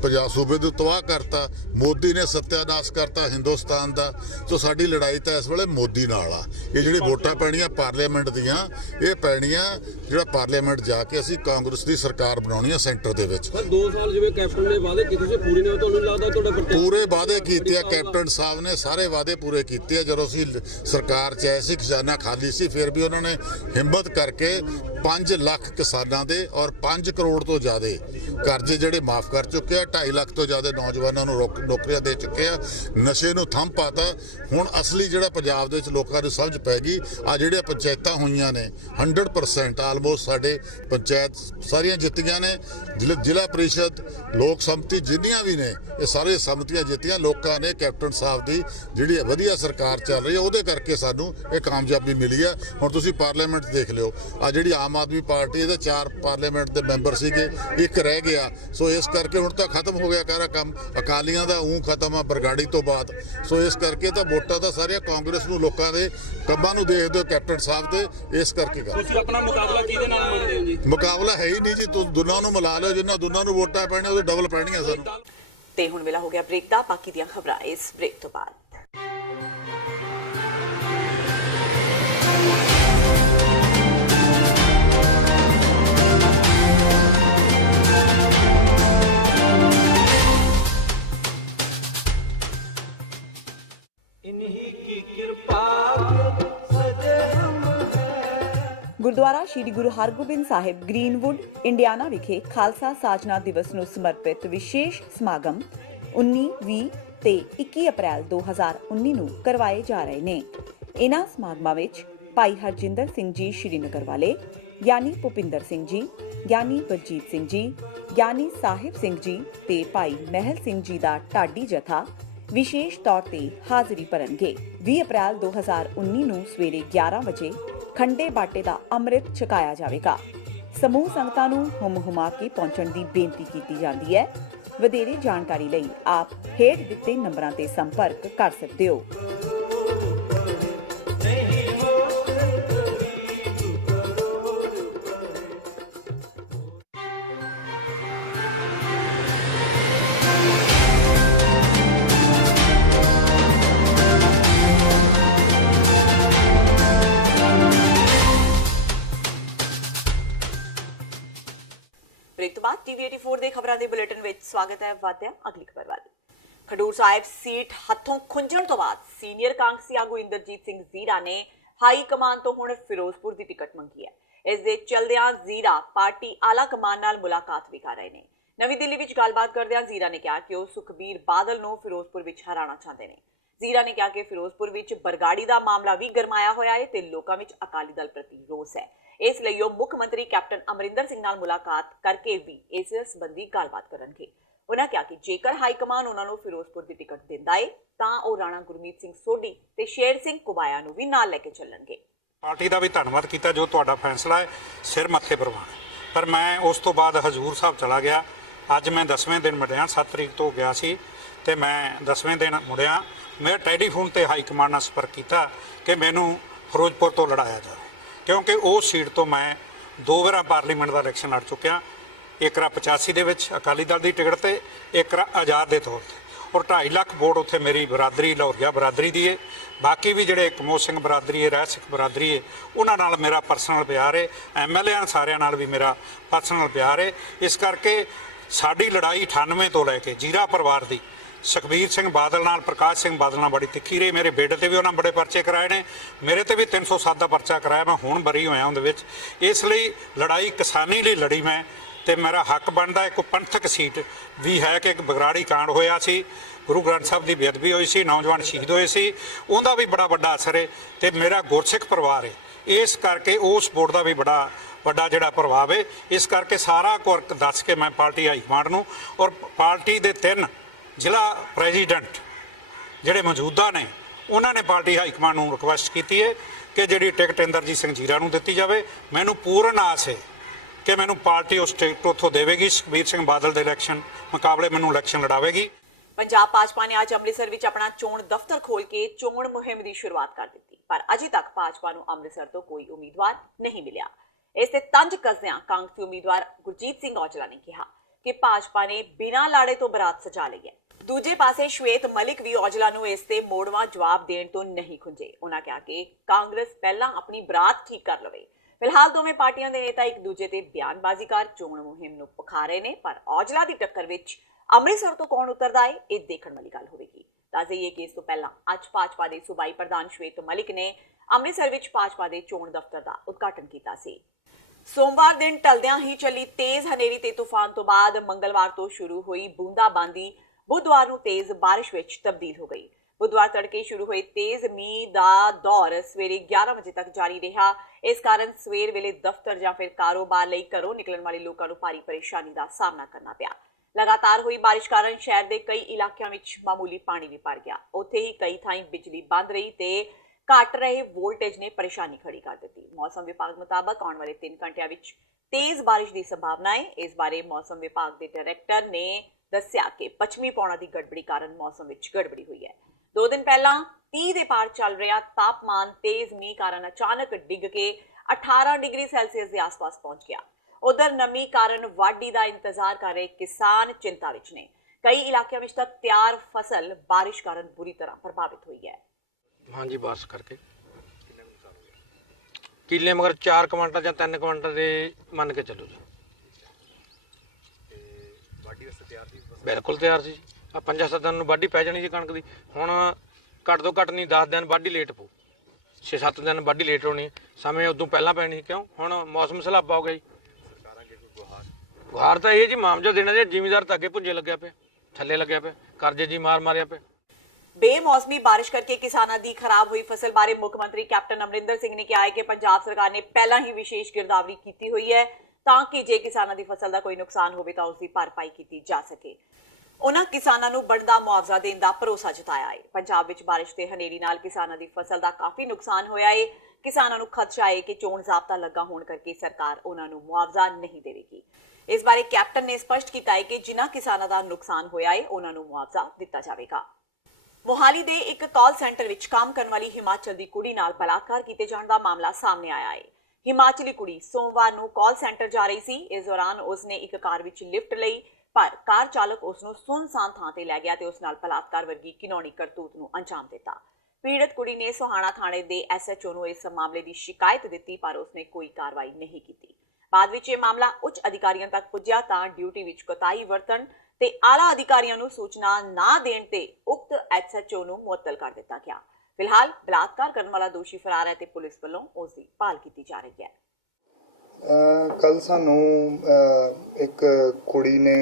ਪੰਜਾਬ ਸੂਬੇ ਨੂੰ ਤਬਾਹ ਕਰਤਾ, ਮੋਦੀ ਨੇ ਸੱਤਿਆਨਾਸ਼ ਕਰਤਾ ਹਿੰਦੁਸਤਾਨ ਦਾ। ਸੋ ਸਾਡੀ ਲੜਾਈ ਤਾਂ ਇਸ ਵੇਲੇ ਮੋਦੀ ਨਾਲ ਆ। ਇਹ ਜਿਹੜੀ ਵੋਟਾਂ ਪੈਣੀਆਂ ਪਾਰਲੀਮੈਂਟ ਦੀਆਂ, ਇਹ ਪੈਣੀਆਂ ਜਿਹੜਾ ਪਾਰਲੀਮੈਂਟ ਜਾ ਕੇ ਅਸੀਂ ਕਾਂਗਰਸ ਦੀ ਸਰਕਾਰ ਬਣਾਉਣੀ ਆ ਸੈਂਟਰ ਦੇ ਵਿੱਚ। ਪਰ 2 ਸਾਲ ਜਿਵੇਂ ਕੈਪਟਨ ਨੇ ਵਾਅਦੇ ਕੀਤੇ ਸੀ ਪੂਰੇ ਨੇ, ਤੁਹਾਨੂੰ ਲੱਗਦਾ ਤੁਹਾਡਾ ਪੂਰੇ ਵਾਅਦੇ ਕੀਤੇ ਆ ਕੈਪਟਨ ਸਾਹਿਬ ਨੇ, ਸਾਰੇ ਵਾਅਦੇ ਪੂਰੇ ਕੀਤੇ ਆ। ਜਦੋਂ ਅਸੀਂ ਸਰਕਾਰ 'ਚ ਆਏ ਸੀ ਖਜ਼ਾਨਾ ਖਾਲੀ ਸੀ, ਫਿਰ ਵੀ ਉਹਨਾਂ ਨੇ ਹਿੰਮਤ ਕਰਕੇ 5 ਲੱਖ ਕਿਸਾਨਾਂ ਦੇ ਔਰ 5 ਕਰੋੜ ਤੋਂ ਜ਼ਿਆਦਾ ਕਰਜ਼ੇ ਜਿਹੜੇ ਮਾਫ ਕਰ ਚੁੱਕੇ ਆ। 2.5 ਲੱਖ ਤੋਂ ਜ਼ਿਆਦਾ ਨੌਜਵਾਨਾਂ ਨੂੰ ਨੌਕਰੀਆਂ ਦੇ ਚੁੱਕੇ ਆ। ਨਸ਼ੇ ਨੂੰ ਥੰਮ ਪਾਤਾ। ਹੁਣ ਅਸਲੀ ਜਿਹੜਾ ਪੰਜਾਬ ਦੇ ਵਿੱਚ ਲੋਕਾਂ ਨੂੰ ਸਮਝ ਪੈ ਗਈ। ਆ ਜਿਹੜੀਆਂ ਪੰਚਾਇਤਾਂ ਹੋਈਆਂ ਨੇ 100% ਆਲਮੋਸਟ ਸਾਡੇ ਪੰਚਾਇਤ ਸਾਰੀਆਂ ਜਿੱਤੀਆਂ ਨੇ। ਜ਼ਿਲ੍ਹਾ ਪ੍ਰੀਸ਼ਦ, ਲੋਕ ਸੰਮਤੀ ਜਿੰਨੀਆਂ ਵੀ ਨੇ ਇਹ ਸਾਰੇ ਸੰਮਤੀਆਂ ਜਿੱਤੀਆਂ। ਲੋਕਾਂ ਨੇ ਕੈਪਟਨ ਸਾਹਿਬ ਦੀ ਜਿਹੜੀ ਵਧੀਆ ਸਰਕਾਰ ਚੱਲ ਰਹੀ ਹੈ ਉਹਦੇ ਕਰਕੇ ਸਾਨੂੰ ਇਹ ਕਾਮਯਾਬੀ ਮਿਲੀ ਆ। ਹੁਣ ਤੁਸੀਂ ਪਾਰਲੀਮੈਂਟ ਦੇਖ ਲਿਓ, ਆ ਜਿਹੜੀ ਆਮ ਆਦਮੀ ਪਾਰਟੀ ਇਹਦੇ 4 ਪਾਰਲੀਮੈਂਟ ਦੇ ਮੈਂਬਰ ਸੀਗੇ, 1 ਰਹਿ ਗਿਆ। ਸੋ ਇਸ ਕਰਕੇ ਹੁਣ ਤਾਂ ਖਤਮ ਹੋ ਗਿਆ ਸਾਰਾ ਕੰਮ। ਅਕਾਲੀਆਂ ਦਾ ਖਤਮ ਆ ਬਰਗਾੜੀ ਤੋਂ ਬਾਅਦ। ਸੋ ਇਸ ਕਰਕੇ ਤਾਂ ਵੋਟਾਂ ਤਾਂ ਸਾਰੀਆਂ ਕਾਂਗਰਸ ਨੂੰ, ਲੋਕਾਂ ਦੇ ਕੰਮਾਂ ਨੂੰ ਦੇਖਦੇ ਹੋ ਕੈਪਟਨ ਸਾਹਿਬ ਦੇ। ਇਸ ਕਰਕੇ ਤੁਸੀਂ ਆਪਣਾ ਮੁਕਾਬਲਾ ਕਿਹਦੇ ਨਾਲ ਮੰਨਦੇ ਹੋ ਜੀ? ਮੁਕਾਬਲਾ ਹੈ ਹੀ ਨਹੀਂ ਜੀ। ਤੁਸੀਂ ਦੋਨਾਂ ਨੂੰ ਮਿਲਾ ਲਿਓ, ਜਿੰਨਾ ਦੋਨਾਂ ਨੂੰ ਵੋਟਾਂ ਪੈਣੀਆਂ ਉਹਦੇ ਡਬਲ ਪੈਣੀਆਂ ਸਾਨੂੰ। ਤੇ ਹੁਣ ਵੇਲਾ ਹੋ ਗਿਆ ਬ੍ਰੇਕ ਦਾ। ਬਾਕੀ ਦੀਆਂ ਖਬਰਾਂ ਇਸ ਬ੍ਰੇਕ ਤੋਂ ਬਾਅਦ। ਗੁਰਦੁਆਰਾ ਸ਼੍ਰੀ ਗੁਰੂ ਹਰਗੋਬਿੰਦ ਸਾਹਿਬ ਗ੍ਰੀਨਵੁੱਡ ਇੰਡੀਆਨਾ ਵਿਖੇ ਖਾਲਸਾ ਸਾਜਨਾ ਦਿਵਸ ਨੂੰ ਸਮਰਪਿਤ ਵਿਸ਼ੇਸ਼ ਸਮਾਗਮ 19, 20 ਤੇ 21 ਅਪ੍ਰੈਲ 2019 ਨੂੰ ਕਰਵਾਏ ਜਾ ਰਹੇ ਨੇ। ਇਨ੍ਹਾਂ ਸਮਾਗਮਾਂ ਵਿੱਚ ਭਾਈ ਹਰਜਿੰਦਰ ਸਿੰਘ ਜੀ ਸ਼੍ਰੀਨਗਰ ਵਾਲੇ, ਗਿਆਨੀ ਭੁਪਿੰਦਰ ਸਿੰਘ ਜੀ, ਗਿਆਨੀ ਬਲਜੀਤ ਸਿੰਘ ਜੀ, ਗਿਆਨੀ ਸਾਹਿਬ ਸਿੰਘ ਜੀ ਤੇ ਭਾਈ ਮਹਿਲ ਸਿੰਘ ਜੀ ਦਾ ਢਾਡੀ ਜਥਾ ਵਿਸ਼ੇਸ਼ ਤੌਰ ਤੇ ਹਾਜ਼ਰੀ ਭਰਨਗੇ। 20 ਅਪ੍ਰੈਲ 2019 ਨੂੰ ਸਵੇਰੇ 11 ਵਜੇ ਖੰਡੇ ਬਾਟੇ ਦਾ ਅੰਮ੍ਰਿਤ ਛਕਾਇਆ ਜਾਵੇਗਾ। ਸਮੂਹ ਸੰਗਤਾਂ ਨੂੰ ਹੁਮ-ਹੁਮਾ ਕੇ ਪਹੁੰਚਣ ਦੀ ਬੇਨਤੀ ਕੀਤੀ ਜਾਂਦੀ ਹੈ। ਵਧੇਰੇ ਜਾਣਕਾਰੀ ਲਈ ਆਪ ਹੇਠ ਦਿੱਤੇ ਨੰਬਰਾਂ ਤੇ ਸੰਪਰਕ ਕਰ ਸਕਦੇ ਹੋ। ਬ੍ਰੇਕ ਤੋਂ ਬਾਅਦ ਟੀਵੀ 84 ਦੇ ਖਬਰਾਂ ਦੇ ਬੁਲੇਟਿਨ ਵਿੱਚ ਸਵਾਗਤ ਹੈ। ਵਾਧਿਆ ਅਗਲੀ ਖਬਰ ਵੱਲ। ਖਡੂਰ ਸਾਹਿਬ ਸੀਟ ਹੱਥੋਂ ਖੁੰਝਣ ਤੋਂ ਬਾਅਦ ਸੀਨੀਅਰ ਕਾਂਗਰਸੀ ਆਗੂ ਇੰਦਰਜੀਤ ਸਿੰਘ ਜ਼ੀਰਾ ਨੇ ਹਾਈ ਕਮਾਨ ਤੋਂ ਹੁਣ ਫਿਰੋਜ਼ਪੁਰ ਦੀ ਟਿਕਟ ਮੰਗੀ ਹੈ। ਇਸ ਦੇ ਚਲਦਿਆਂ ਜ਼ੀਰਾ ਪਾਰਟੀ ਆਲਾ ਕਮਾਨ ਨਾਲ ਮੁਲਾਕਾਤ ਵੀ ਕਰ ਰਹੇ ਨੇ। ਨਵੀਂ ਦਿੱਲੀ ਵਿੱਚ ਗੱਲਬਾਤ ਕਰਦਿਆਂ ਜ਼ੀਰਾ ਨੇ ਕਿਹਾ ਕਿ ਉਹ ਸੁਖਬੀਰ ਬਾਦਲ ਨੂੰ ਫਿਰੋਜ਼ਪੁਰ ਵਿੱਚ ਹਰਾਉਣਾ ਚਾਹੁੰਦੇ ਨੇ। ਜ਼ੀਰਾ ਨੇ ਕਿਹਾ ਕਿ ਫਿਰੋਜ਼ਪੁਰ ਵਿੱਚ ਬਰਗਾੜੀ ਦਾ ਮਾਮਲਾ ਵੀ ਗਰਮਾਇਆ ਹੋਇਆ ਹੈ ਤੇ ਲੋਕਾਂ ਵਿੱਚ ਅਕਾਲੀ ਦਲ ਪ੍ਰਤੀ ਰੋਸ ਹੈ। ਇਸ ਲਈ ਉਹ ਮੁੱਖ ਮੰਤਰੀ ਕੈਪਟਨ ਅਮਰਿੰਦਰ ਸਿੰਘ ਨਾਲ ਮੁਲਾਕਾਤ ਕਰਕੇ ਵੀ ਇਸ ਸੰਬੰਧੀ ਗੱਲਬਾਤ ਕਰਨਗੇ। ਉਹਨਾਂ ਕਿਹਾ ਕਿ ਜੇਕਰ ਹਾਈ ਕਮਾਨ ਉਹਨਾਂ ਨੂੰ ਫਿਰੋਜ਼ਪੁਰ ਦੀ ਟਿਕਟ ਦਿੰਦਾ ਹੈ ਤਾਂ ਉਹ ਰਾਣਾ ਗੁਰਮੀਤ ਸਿੰਘ ਸੋਢੀ ਤੇ ਸ਼ੇਰ ਸਿੰਘ ਕੁਬਾਇਆ ਨੂੰ ਵੀ ਨਾਲ ਲੈ ਕੇ ਚੱਲਣਗੇ। ਪਾਰਟੀ ਦਾ ਵੀ ਧੰਨਵਾਦ ਕੀਤਾ ਜੋ ਤੁਹਾਡਾ ਫੈਸਲਾ ਹੈ ਸਿਰ ਮੱਥੇ ਪ੍ਰਵਾਨ। ਪਰ ਮੈਂ ਉਸ ਤੋਂ ਬਾਅਦ ਹਜ਼ੂਰ ਸਾਹਿਬ ਚਲਾ ਗਿਆ। ਅੱਜ ਮੈਂ 10ਵੇਂ ਦਿਨ ਮੁੜਿਆ, 7 ਤਰੀਕ ਤੋਂ ਗਿਆ ਸੀ ਤੇ ਮੈਂ 10ਵੇਂ ਦਿਨ ਮੁੜਿਆ। ਮੈਂ ਟੈਲੀਫੋਨ ਤੇ ਹਾਈ ਕਮਾਂਡ ਨਾਲ ਸੰਪਰਕ ਕੀਤਾ ਕਿ ਮੈਨੂੰ ਫਿਰੋਜ਼ਪੁਰ ਤੋਂ ਲੜਾਇਆ ਜਾਵੇ, ਕਿਉਂਕਿ ਉਸ ਸੀਟ ਤੋਂ ਮੈਂ 2 ਵਾਰ ਪਾਰਲੀਮੈਂਟ ਦਾ ਇਲੈਕਸ਼ਨ ਲੜ ਚੁੱਕਿਆ। ਇੱਕ ਵਾਰ 85 ਦੇ ਵਿੱਚ ਅਕਾਲੀ ਦਲ ਦੀ ਟਿਕਟ ਤੇ ਇੱਕ ਵਾਰ ਆਜ਼ਾਦ ਦੇ ਤੌਰ ਤੇ। ਔਰ 2.5 ਲੱਖ ਵੋਟ ਉੱਥੇ ਮੇਰੀ ਬਰਾਦਰੀ ਲਾਹੌਰੀਆ ਬਰਾਦਰੀ ਦੀ ਹੈ। ਬਾਕੀ ਵੀ ਜਿਹੜੇ ਕਮੋਦ ਸਿੰਘ ਬਰਾਦਰੀ ਹੈ, ਰਹਿ ਸਿੱਖ ਬਰਾਦਰੀ ਹੈ, ਉਹਨਾਂ ਨਾਲ ਮੇਰਾ ਪਰਸਨਲ ਪਿਆਰ ਹੈ। MLA ਸਾਰਿਆਂ ਨਾਲ ਵੀ ਮੇਰਾ ਪਰਸਨਲ ਪਿਆਰ ਹੈ। ਇਸ ਕਰਕੇ ਸਾਡੀ ਲੜਾਈ 98 ਤੋਂ ਲੈ ਕੇ ਜੀਰਾ ਪਰਿਵਾਰ ਦੀ ਸੁਖਬੀਰ ਸਿੰਘ ਬਾਦਲ ਨਾਲ, ਪ੍ਰਕਾਸ਼ ਸਿੰਘ ਬਾਦਲ ਨਾਲ ਬੜੀ ਤਿੱਖੀ ਰਹੀ। ਮੇਰੇ ਬੇਟੇ ਤੇ ਵੀ ਉਹਨਾਂ ਬੜੇ ਪਰਚੇ ਕਰਾਏ ਨੇ, ਮੇਰੇ ਤੇ ਵੀ 307 ਦਾ ਪਰਚਾ ਕਰਾਇਆ, ਮੈਂ ਹੁਣ ਬਰੀ ਹੋਇਆ ਉਹਦੇ ਵਿੱਚ। ਇਸ ਲਈ ਲੜਾਈ ਕਿਸਾਨੀ ਲਈ ਲੜੀ ਮੈਂ, ਤੇ ਮੇਰਾ ਹੱਕ ਬਣਦਾ। ਇੱਕ ਪੰਥਕ ਸੀਟ ਵੀ ਹੈ ਕਿ ਇੱਕ ਬਗਰਾੜੀ ਕਾਂਡ ਹੋਇਆ ਸੀ, ਗੁਰੂ ਗ੍ਰੰਥ ਸਾਹਿਬ ਦੀ ਬੇਅਦਬੀ ਹੋਈ ਸੀ, ਨੌਜਵਾਨ ਸ਼ਹੀਦ ਹੋਏ ਸੀ, ਉਹਦਾ ਵੀ ਬੜਾ ਵੱਡਾ ਅਸਰ ਹੈ। ਤੇ ਮੇਰਾ ਗੁਰਸਿੱਖ ਪਰਿਵਾਰ ਹੈ, ਇਸ ਕਰਕੇ ਉਸ ਵੋਟ ਦਾ ਵੀ ਬੜਾ ਵੱਡਾ ਜਿਹੜਾ ਪ੍ਰਭਾਵ ਹੈ। ਇਸ ਕਰਕੇ ਸਾਰਾ ਕੁਝ ਦੱਸ ਕੇ ਮੈਂ ਪਾਰਟੀ ਹਾਈ ਕਮਾਂਡ ਨੂੰ ਔਰ ਪਾਰਟੀ ਦੇ 3 ਜ਼ਿਲ੍ਹਾ ਪ੍ਰੈਜ਼ੀਡੈਂਟ ਜਿਹੜੇ ਮੌਜੂਦਾ ਨੇ, ਉਹਨਾਂ ਨੇ ਪਾਰਟੀ ਹਾਈ ਕਮਾਂਡ ਨੂੰ ਰਿਕੁਐਸਟ ਕੀਤੀ ਹੈ ਕਿ ਜਿਹੜੀ ਟਿਕਟ ਇੰਦਰਜੀਤ ਸਿੰਘ ਜੀਰਾ ਨੂੰ ਦਿੱਤੀ ਜਾਵੇ। ਮੈਨੂੰ ਪੂਰਨ ਆਸ ਹੈ ਕਿ ਮੈਨੂੰ ਪਾਰਟੀ ਉਸ ਟਿਕਟ ਉੱਥੋਂ ਦੇਵੇਗੀ। ਸੁਖਬੀਰ ਸਿੰਘ ਬਾਦਲ ਦੇ ਇਲੈਕਸ਼ਨ ਮੁਕਾਬਲੇ ਮੈਨੂੰ ਇਲੈਕਸ਼ਨ ਲੜਾਵੇਗੀ। ਪੰਜਾਬ ਭਾਜਪਾ ਨੇ ਅੱਜ ਅੰਮ੍ਰਿਤਸਰ ਵਿੱਚ ਆਪਣਾ ਚੋਣ ਦਫ਼ਤਰ ਖੋਲ ਕੇ ਚੋਣ ਮੁਹਿੰਮ ਦੀ ਸ਼ੁਰੂਆਤ ਕਰ ਦਿੱਤੀ, ਪਰ ਅਜੇ ਤੱਕ ਭਾਜਪਾ ਨੂੰ ਅੰਮ੍ਰਿਤਸਰ ਤੋਂ ਕੋਈ ਉਮੀਦਵਾਰ ਨਹੀਂ ਮਿਲਿਆ। ਇਸ ਤੇ ਤੰਜ ਕੱਸਦਿਆਂ ਕਾਂਗਰਸੀ ਉਮੀਦਵਾਰ ਗੁਰਜੀਤ ਸਿੰਘ ਔਜਲਾ ਨੇ ਕਿਹਾ ਕਿ ਭਾਜਪਾ ਨੇ ਬਿਨਾਂ ਲਾੜੇ ਤੋਂ ਬਰਾਤ ਸਜਾ ਲਈ ਹੈ। ਦੂਜੇ ਪਾਸੇ ਸ਼ਵੇਤ ਮਲਿਕ ਵੀ ਔਜਲਾ ਨੂੰ ਇਸ ਤੇ ਮੋੜਵਾਂ ਜਵਾਬ ਦੇਣ ਤੋਂ ਨਹੀਂ ਖੁੰਝੇ। ਉਹਨਾਂ ਕਿਹਾ ਕਿ ਕਾਂਗਰਸ ਪਹਿਲਾਂ ਆਪਣੀ ਬਰਾਤ ਠੀਕ ਕਰ ਲਵੇ। ਫਿਲਹਾਲ ਦੋਵੇਂ ਪਾਰਟੀਆਂ ਦੇ ਨੇਤਾ ਇੱਕ ਦੂਜੇ ਤੇ ਬਿਆਨਬਾਜ਼ੀ ਕਰ ਚੋਣ ਮੁਹਿੰਮ ਨੂੰ ਪਖਾ ਰਹੇ ਨੇ, ਪਰ ਔਜਲਾ ਦੀ ਟੱਕਰ ਵਿੱਚ ਅੰਮ੍ਰਿਤਸਰ ਤੋਂ ਕੌਣ ਉਤਰਦਾ ਹੈ, ਇਹ ਦੇਖਣ ਵਾਲੀ ਗੱਲ ਹੋਵੇਗੀ। ਦੱਸ ਦੇਈਏ ਕਿ ਇਸ ਤੋਂ ਪਹਿਲਾਂ ਅੱਜ ਭਾਜਪਾ ਦੇ ਸੂਬਾਈ ਪ੍ਰਧਾਨ ਸ਼ਵੇਤ ਮਲਿਕ ਨੇ ਅੰਮ੍ਰਿਤਸਰ ਵਿੱਚ ਭਾਜਪਾ ਦੇ ਚੋਣ ਦਫ਼ਤਰ ਦਾ ਉਦਘਾਟਨ ਕੀਤਾ ਸੀ। ਸੋਮਵਾਰ ਦਿਨ ਟਲਦਿਆਂ ਹੀ ਚੱਲੀ ਤੇਜ਼ ਹਨੇਰੀ ਤੇ ਤੂਫਾਨ ਤੋਂ ਬਾਅਦ ਮੰਗਲਵਾਰ ਤੋਂ ਸ਼ੁਰੂ ਹੋਈ ਬੂੰਦਾਬਾਂਦੀ ਬੁੱਧਵਾਰ ਨੂੰ ਤੇਜ਼ ਬਾਰਿਸ਼ ਵਿੱਚ ਤਬਦੀਲ ਹੋ ਗਈ। ਬੁੱਧਵਾਰ ਤੜਕੇ ਸ਼ੁਰੂ ਹੋਏ ਤੇਜ਼ ਮੀਂਹ ਦਾ ਦੌਰ ਸਵੇਰੇ 11 ਵਜੇ ਤੱਕ ਜਾਰੀ ਰਿਹਾ। ਇਸ ਕਾਰਨ ਸਵੇਰ ਵੇਲੇ ਦਫ਼ਤਰ ਜਾਂ ਫਿਰ ਕਾਰੋਬਾਰ ਲਈ ਘਰੋਂ ਨਿਕਲਣ ਵਾਲੇ ਲੋਕਾਂ ਨੂੰ ਭਾਰੀ ਪਰੇਸ਼ਾਨੀ ਦਾ ਸਾਹਮਣਾ ਕਰਨਾ ਪਿਆ। ਲਗਾਤਾਰ ਹੋਈ ਬਾਰਿਸ਼ ਕਾਰਨ ਸ਼ਹਿਰ ਦੇ ਕਈ ਇਲਾਕਿਆਂ ਵਿੱਚ ਮਾਮੂਲੀ ਪਾਣੀ ਵੀ ਭਰ ਗਿਆ। ਉੱਥੇ ਹੀ ਕਈ ਥਾਈਂ ਬਿਜਲੀ ਬੰਦ ਰਹੀ ਤੇ ਘਟ ਰਹੇ ਵੋਲਟੇਜ ਨੇ ਪਰੇਸ਼ਾਨੀ ਖੜੀ ਕਰ ਦਿੱਤੀ। ਮੌਸਮ ਵਿਭਾਗ ਮੁਤਾਬਕ ਆਉਣ ਵਾਲੇ 3 ਘੰਟਿਆਂ ਵਿੱਚ ਤੇਜ਼ ਬਾਰਿਸ਼ ਦੀ ਸੰਭਾਵਨਾ ਹੈ। ਇਸ ਬਾਰੇ ਮੌਸਮ ਵਿਭਾਗ ਦੇ ਡਾਇਰੈਕਟਰ ਨੇ ਦੱਸਿਆ ਕਿ ਪੱਛਮੀ ਪੌਣਾ ਦੀ ਗੜਬੜੀ ਕਾਰਨ ਮੌਸਮ ਵਿੱਚ ਗੜਬੜੀ ਹੋਈ ਹੈ। 2 ਦਿਨ ਪਹਿਲਾਂ 30 ਦੇ ਪਾਰ ਚੱਲ ਰਿਹਾ ਤਾਪਮਾਨ ਤੇਜ਼ ਮੀਂਹ ਕਾਰਨ ਅਚਾਨਕ ਡਿੱਗ ਕੇ 18 ਡਿਗਰੀ ਸੈਲਸੀਅਸ ਦੇ ਆਸ-ਪਾਸ ਪਹੁੰਚ ਗਿਆ। ਉਧਰ ਨਮੀ ਕਾਰਨ ਵਾਢੀ ਦਾ ਇੰਤਜ਼ਾਰ ਕਰ ਰਹੇ ਕਿਸਾਨ ਚਿੰਤਾ ਵਿੱਚ ਨੇ। ਕਈ ਇਲਾਕਿਆਂ ਵਿੱਚ ਤਾਂ ਤਿਆਰ ਫਸਲ ਬਾਰਿਸ਼ ਕਾਰਨ ਬੁਰੀ ਤਰ੍ਹਾਂ ਪ੍ਰਭਾਵਿਤ ਹੋਈ ਹੈ। ਹਾਂਜੀ, ਬਾਰਿਸ਼ ਕਰਕੇ ਕਿੱਲੇ ਮਗਰ 4 ਕੁਇੰਟਲ ਜਾਂ 3 ਕੁਇੰਟਲ ਦੇ ਮੰਨ ਕੇ ਚੱਲੋ ਜੀ। ਬਿਲਕੁਲ ਤਿਆਰ ਸੀ। ਆ 5-7 ਦਿਨ ਨੂੰ ਵਾਢੀ ਪੈ ਜਾਣੀ ਜੀ ਕਣਕ ਦੀ। ਹੁਣ ਘੱਟ ਤੋਂ ਘੱਟ ਨਹੀਂ 10 ਦਿਨ ਵਾਢੀ ਲੇਟ ਪਊ, 6-7 ਦਿਨ ਵਾਢੀ ਲੇਟ ਹੋਣੀ, ਸਮੇਂ ਉਦੋਂ ਪਹਿਲਾਂ ਪੈਣੀ। ਕਿਉਂ ਹੁਣ ਮੌਸਮ ਸਲਾਬਾ ਹੋ ਗਿਆ ਜੀ। ਗੁਹਾਰ ਤਾਂ ਇਹ ਜੀ ਮਾਮਜੋ ਦੇਣਾ ਦੇ ਜ਼ਿਮੀਦਾਰ ਤਾਂ ਅੱਗੇ ਭੁੰਜੇ ਲੱਗਿਆ ਪਿਆ, ਥੱਲੇ ਲੱਗਿਆ ਪਿਆ, ਕਰਜ਼ੇ ਜੀ ਮਾਰਿਆ ਪਿਆ। ਬੇਮੌਸਮੀ ਬਾਰਿਸ਼ ਕਰਕੇ ਕਿਸਾਨਾਂ ਦੀ ਖਰਾਬ ਹੋਈ ਫਸਲ ਬਾਰੇ ਮੁੱਖ ਮੰਤਰੀ ਕੈਪਟਨ ਅਮਰਿੰਦਰ ਸਿੰਘ ਨੇ ਕਿਹਾ ਹੈ ਕਿ ਪੰਜਾਬ ਸਰਕਾਰ ਨੇ ਪਹਿਲਾਂ ਹੀ ਵਿਸ਼ੇਸ਼ ਗਿਰਦਾਵਰੀ ਕੀਤੀ ਹੋਈ ਹੈ ਤਾਂ ਕਿ ਜੇ ਕਿਸਾਨਾਂ ਦੀ ਫਸਲ ਦਾ ਕੋਈ ਨੁਕਸਾਨ ਹੋਵੇ ਤਾਂ ਉਸ ਦੀ ਭਰਪਾਈ ਕੀਤੀ ਜਾ ਸਕੇ। ਉਹਨਾਂ ਕਿਸਾਨਾਂ ਨੂੰ ਬਣਦਾ ਮੁਆਵਜ਼ਾ ਦੇਣ ਦਾ ਭਰੋਸਾ ਜਤਾਇਆ ਹੈ। ਪੰਜਾਬ ਵਿੱਚ ਬਾਰਿਸ਼ ਤੇ ਹਨੇਰੀ ਨਾਲ ਕਿਸਾਨਾਂ ਦੀ ਫਸਲ ਦਾ ਕਾਫੀ ਨੁਕਸਾਨ ਹੋਇਆ ਹੈ। ਕਿਸਾਨਾਂ ਨੂੰ ਖਦਸ਼ਾ ਹੈ ਕਿ ਚੋਣ ਜ਼ਾਬਤਾ ਲੱਗਾ ਹੋਣ ਕਰਕੇ ਸਰਕਾਰ ਉਹਨਾਂ ਨੂੰ ਮੁਆਵਜ਼ਾ ਨਹੀਂ ਦੇਵੇਗੀ। ਇਸ ਬਾਰੇ ਕੈਪਟਨ ਨੇ ਸਪਸ਼ਟ ਕੀਤਾ ਹੈ ਕਿ ਜਿਨ੍ਹਾਂ ਕਿਸਾਨਾਂ ਦਾ ਨੁਕਸਾਨ ਹੋਇਆ ਹੈ ਉਹਨਾਂ ਨੂੰ ਮੁਆਵਜ਼ਾ ਦਿੱਤਾ ਜਾਵੇਗਾ। ਮੋਹਾਲੀ ਦੇ ਇੱਕ ਕਾਲ ਸੈਂਟਰ ਵਿੱਚ ਕੰਮ ਕਰਨ ਵਾਲੀ ਹਿਮਾਚਲ ਦੀ ਕੁੜੀ ਨਾਲ ਬਲਾਤਕਾਰ ਕੀਤੇ ਜਾਣ ਦਾ ਮਾਮਲਾ ਸਾਹਮਣੇ ਆਇਆ ਹੈ। ਹਿਮਾਚਲੀ ਕੁੜੀ ਸੋਮਵਾਰ ਨੂੰ ਕਾਲ ਸੈਂਟਰ ਜਾ ਰਹੀ ਸੀ। ਇਸ ਦੌਰਾਨ ਉਸਨੇ ਇੱਕ ਕਾਰ ਵਿੱਚ ਲਿਫਟ ਲਈ, ਪਰ ਕਾਰ ਚਾਲਕ ਉਸ ਨੂੰ ਸੁੰਨਸਾਨ ਥਾਂ ਤੇ ਲੈ ਗਿਆ ਤੇ ਉਸ ਨਾਲ ਬਲਾਤਕਾਰ ਵਰਗੀ ਘਿਨੌਣੀ ਕਰਤੂਤ ਨੂੰ ਅੰਜਾਮ ਦਿੱਤਾ। ਪੀੜਤ ਕੁੜੀ ਨੇ ਸੋਹਾਣਾ ਥਾਣੇ ਦੇ SHO ਨੂੰ ਇਸ ਮਾਮਲੇ ਦੀ ਸ਼ਿਕਾਇਤ ਦਿੱਤੀ, ਪਰ ਉਸਨੇ ਕੋਈ ਕਾਰਵਾਈ ਨਹੀਂ ਕੀਤੀ। ਬਾਅਦ ਵਿੱਚ ਇਹ ਮਾਮਲਾ ਉੱਚ ਅਧਿਕਾਰੀਆਂ ਤੱਕ ਪੁੱਜਿਆ ਤਾਂ ਡਿਊਟੀ ਵਿੱਚ ਕੋਤਾਹੀ ਵਰਤਣ ਤੇ ਆਲਾ ਅਧਿਕਾਰੀਆਂ ਨੂੰ ਸੂਚਨਾ ਨਾ ਦੇਣ ਤੇ ਉਕਤ SHO ਨੂੰ ਮੁਅੱਤਲ ਕਰ ਦਿੱਤਾ ਗਿਆ। ਫਿਲਹਾਲ ਬਲਾਤਕਾਰ ਕਰਨ ਵਾਲਾ ਦੋਸ਼ੀ ਫਰਾਰ ਹੈ ਤੇ ਪੁਲਿਸ ਵੱਲੋਂ ਉਸ ਦੀ ਭਾਲ ਕੀਤੀ ਜਾ ਰਹੀ ਹੈ। ਕੱਲ ਸਾਨੂੰ ਇੱਕ ਕੁੜੀ ਨੇ